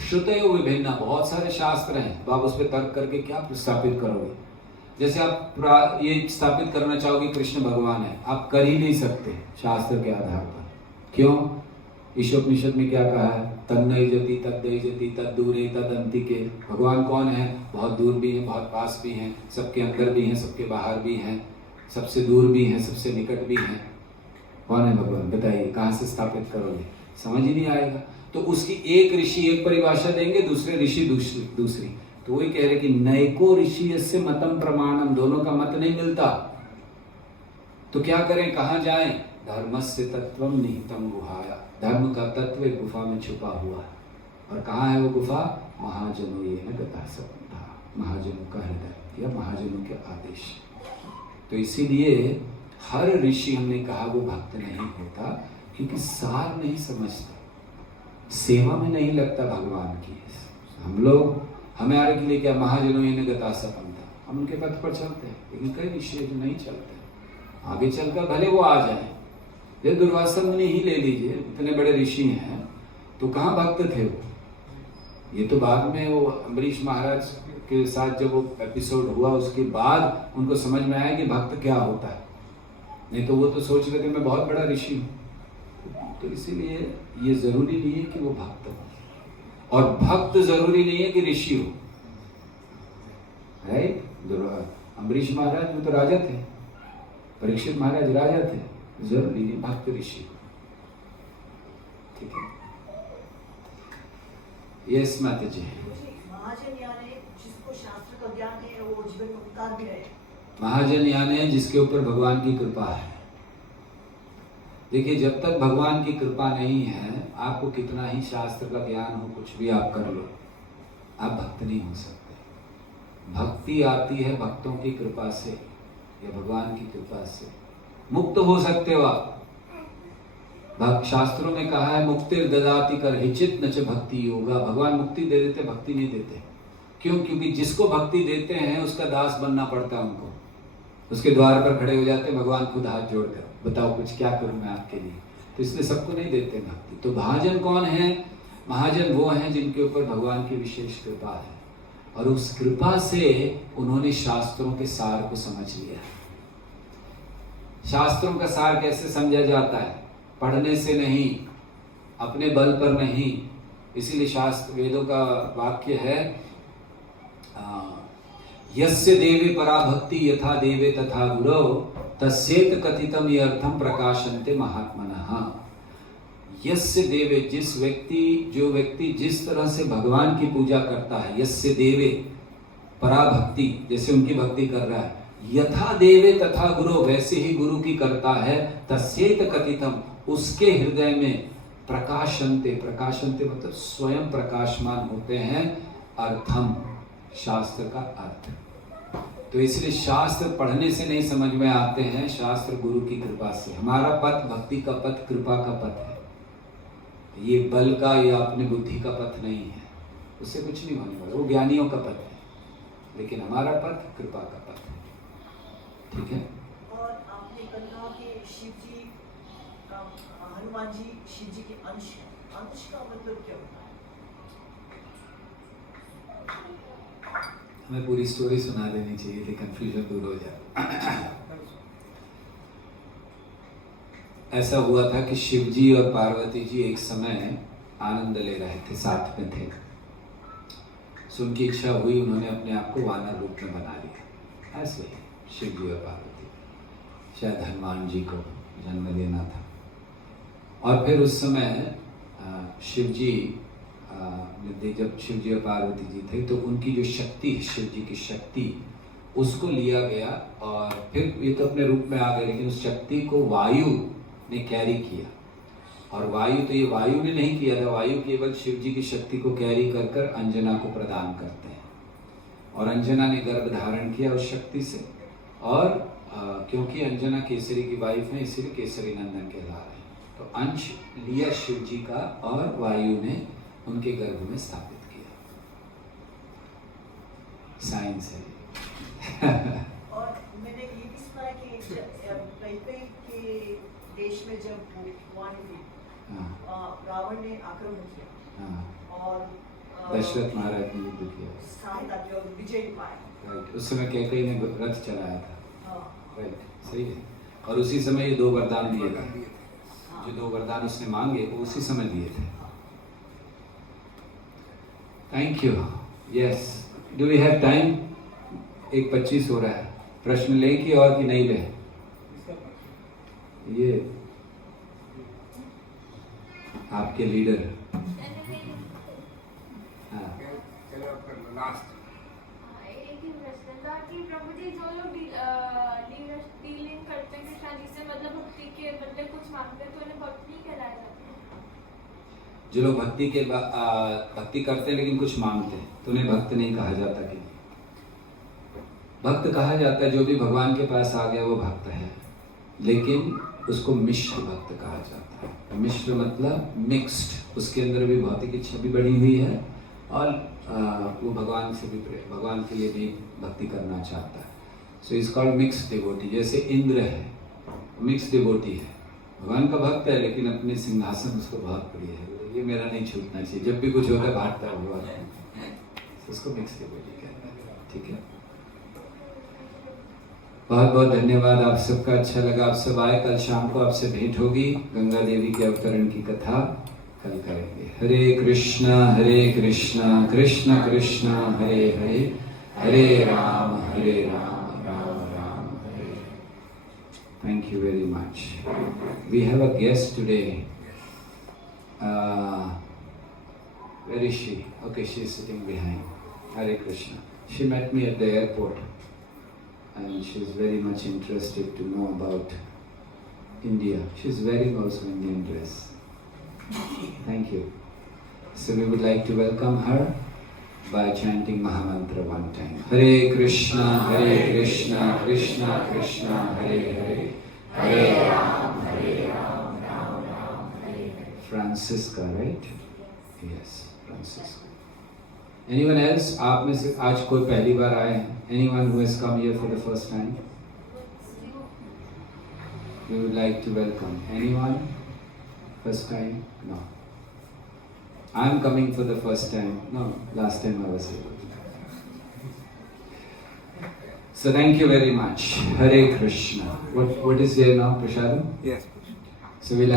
श्रुतयो विभिन्न, बहुत सारे शास्त्र हैं, तो आप उस पर तर्क करके क्या स्थापित करोगे? जैसे आप ये स्थापित करना चाहोगे कृष्ण भगवान है, आप कर ही नहीं सकते शास्त्र के आधार पर। क्यों? ईशोपनिषद में क्या कहा है? तन्नय जति तद्दय जति तद्दूरे तदंतिके। भगवान कौन है? बहुत दूर भी हैं, बहुत पास भी हैं, सबके अंदर भी हैं, सबके बाहर भी हैं, सबसे दूर भी हैं, सबसे निकट भी हैं। कौन है भगवान? बताइए, कहाँ से स्थापित करोगे? समझ ही नहीं आएगा। तो उसकी एक ऋषि एक परिभाषा देंगे, दूसरे ऋषि दूसरी। तो वही कह रहे कि नैको ऋषियस्य मतम प्रमाणम, दोनों का मत नहीं मिलता। तो क्या करें, कहाँ जाएं? धर्मस्य तत्वम निहितम गुहाया, धर्म का तत्व एक गुफा में छुपा हुआ है। और कहाँ है वो गुफा? महाजनों येन गतः स पंथा, महाजनों का हृदय या महाजनों के आदेश। तो इसीलिए हर ऋषि, हमने कहा, वो भक्त नहीं होता, क्योंकि सार नहीं समझता, सेवा में नहीं लगता भगवान की। हम लोग, हमारे के लिए क्या, महाजनों येन गतः स पंथा, हम उनके पथ पर चलते हैं। लेकिन कई ऋषि जो नहीं चलते, आगे चलकर भले वो आ जाए। ये दुर्वासा मुनि ही ले लीजिए, इतने बड़े ऋषि हैं, तो कहाँ भक्त थे वो? ये तो बाद में वो अम्बरीश महाराज के साथ जब वो एपिसोड हुआ, उसके बाद उनको समझ में आया कि भक्त क्या होता है। नहीं तो वो तो सोच रहे थे मैं बहुत बड़ा ऋषि हूँ। तो इसीलिए ये जरूरी नहीं है कि वो भक्त हो, और भक्त जरूरी नहीं है कि ऋषि हो। राइट? अम्बरीश महाराज वो तो राजा थे, परीक्षित महाराज राजा थे, जरूरी नहीं भक्त ऋषि। ठीक है, यस माता जी। महाजन यानी जिसको शास्त्र का ज्ञान है, वो जीवन में उतार भी रहे। महाजन यानी जिसके ऊपर भगवान की कृपा है। देखिए, जब तक भगवान की कृपा नहीं है, आपको कितना ही शास्त्र का ज्ञान हो, कुछ भी आप कर लो, आप भक्त नहीं हो सकते। भक्ति आती है भक्तों की कृपा से या भगवान की कृपा से। मुक्त हो सकते हो आप। शास्त्रों में कहा है, मुक्तिर ददाति कर हिचित न च भक्ति योगा। भगवान मुक्ति दे देते, भक्ति नहीं देते। क्यों? क्योंकि जिसको भक्ति देते हैं उसका दास बनना पड़ता है उनको। उसके द्वार पर खड़े हो जाते हैं भगवान खुद हाथ जोड़कर, बताओ कुछ क्या करूं मैं आपके लिए। तो इसलिए सबको नहीं देते भक्ति। तो महाजन कौन है? महाजन वो हैं जिनके ऊपर भगवान की विशेष कृपा है, और उस कृपा से उन्होंने शास्त्रों के सार को समझ लिया। शास्त्रों का सार कैसे समझा जाता है? पढ़ने से नहीं, अपने बल पर नहीं। इसीलिए शास्त्र, वेदों का वाक्य है, यस्य देवे पराभक्ति यथा देवे तथा गुरौ तस्येत कथितम ये अर्थम प्रकाशन्ते महात्मनः। यस्य देवे, जिस व्यक्ति, जो व्यक्ति जिस तरह से भगवान की पूजा करता है, यस्य देवे पराभक्ति, जैसे उनकी भक्ति कर रहा है, यथा देवे तथा गुरु, वैसे ही गुरु की करता है, तस्येत कथितम, उसके हृदय में प्रकाशन्ते, प्रकाशन्ते मतलब स्वयं प्रकाशमान होते हैं, अर्थम, शास्त्र का अर्थ। तो इसलिए शास्त्र पढ़ने से नहीं समझ में आते हैं, शास्त्र गुरु की कृपा से। हमारा पथ भक्ति का पथ, कृपा का पथ है। ये बल का या अपनी बुद्धि का पथ नहीं है, उससे कुछ नहीं होने वाला। वो ज्ञानियों का पथ है, लेकिन हमारा पथ कृपा का पथ है। ठीक है। और आपने कहा कि शिव जी का, हनुमान जी शिव जी के अंश है। अंश का मतलब क्या होता है? हमें पूरी स्टोरी सुना देनी चाहिए थी, कंफ्यूजन दूर हो जाए। ऐसा हुआ था कि शिव जी और पार्वती जी एक समय आनंद ले रहे थे, साथ में थे। सो उनकी इच्छा हुई, उन्होंने अपने आप को वानर रूप में बना लिया। ऐसे ही शिव जी और पार्वती, शायद हनुमान जी को जन्म लेना था। और फिर उस समय शिव जी जब शिव जी और पार्वती जी थे तो उनकी जो शक्ति, शिव जी की शक्ति, उसको लिया गया और फिर ये तो अपने रूप में आ गए, लेकिन उस शक्ति को वायु ने कैरी किया। और वायु तो ये वायु ने नहीं किया था, वायु केवल शिव जी की शक्ति को कैरी कर कर अंजना को प्रदान करते हैं। और अंजना ने गर्भ धारण किया उस शक्ति से, और क्योंकि अंजना केसरी की वाइफ है इसलिए केसरी नंदन कहला रहे हैं। तो अंश लिया शिव जी का और वायु ने उनके गर्भ में स्थापित किया। साइंस है। और मैंने ये भी सुना कि कई के देश में जब भगवान थे, रावण ने आक्रमण किया और दशरथ महाराज ने युद्ध किया, सहायता की और विजय पाया। राइट। उस समय कैकेयी ने रथ चलाया था। राइट, सही है। और उसी समय ये 2 वरदान दिए थे, जो 2 वरदान उसने मांगे वो उसी समय दिए थे। Thank you. Yes, do we have time? 1:25 हो रहा है। प्रश्न ले कि और कि नहीं ले? ये आपके लीडर। हाँ, चलो अब लास्ट। एक ही प्रश्न था कि प्रभु जी जो लोग डीलिंग करते हैं कृष्णा जी से, मतलब भक्ति के बदले कुछ मांगते हैं, तो उन्हें भक्त नहीं कहलाया जाता है। जो लोग भक्ति करते हैं लेकिन कुछ मांगते हैं तो उन्हें भक्त नहीं कहा जाता। कि भक्त कहा जाता है जो भी भगवान के पास आ गया वो भक्त है, लेकिन उसको मिश्र भक्त कहा जाता है। मिश्र मतलब मिक्स्ड, उसके अंदर भी भौतिक इच्छा भी बढ़ी हुई है और वो भगवान के लिए भी भक्ति करना चाहता है। So is called mixed devotee. जैसे इंद्र है, मिक्स्ड डिवोटी है, भगवान का भक्त है लेकिन अपने सिंहासन उसको बहुत प्रिय है, ये मेरा नहीं छूटना चाहिए, जब भी कुछ होता है भागता है भगवान, उसको मिक्स्ड डिवोटी कहते हैं। ठीक है, बहुत बहुत धन्यवाद आप सबका। अच्छा लगा आप सब आए। कल शाम को आपसे भेंट होगी, गंगा देवी के अवतरण की कथा कल करेंगे। Hare Krishna Krishna Krishna Hare Hare, Hare Ram Ram Ram Hare. Thank you very much. We have a guest today. Where is she? Okay, she is sitting behind. Hare Krishna. She met me at the airport and she's very much interested to know about India. She's wearing also Indian dress. Thank you. So we would like to welcome her by chanting Mahamantra one time. Hare Krishna, Krishna Krishna, Hare Hare, Hare Ram, Ram Ram, Hare Hare. Francisca, right? Yes, Francisca. Anyone else? आप में से आज कोई पहली बार आए हैं? Anyone who has come here for the first time? We would like to welcome. Anyone? First time? No. I am coming for the first time. No, last time I was here. So thank you very much. Hare Krishna. What is there now, Prashadam? Yes. So we'll have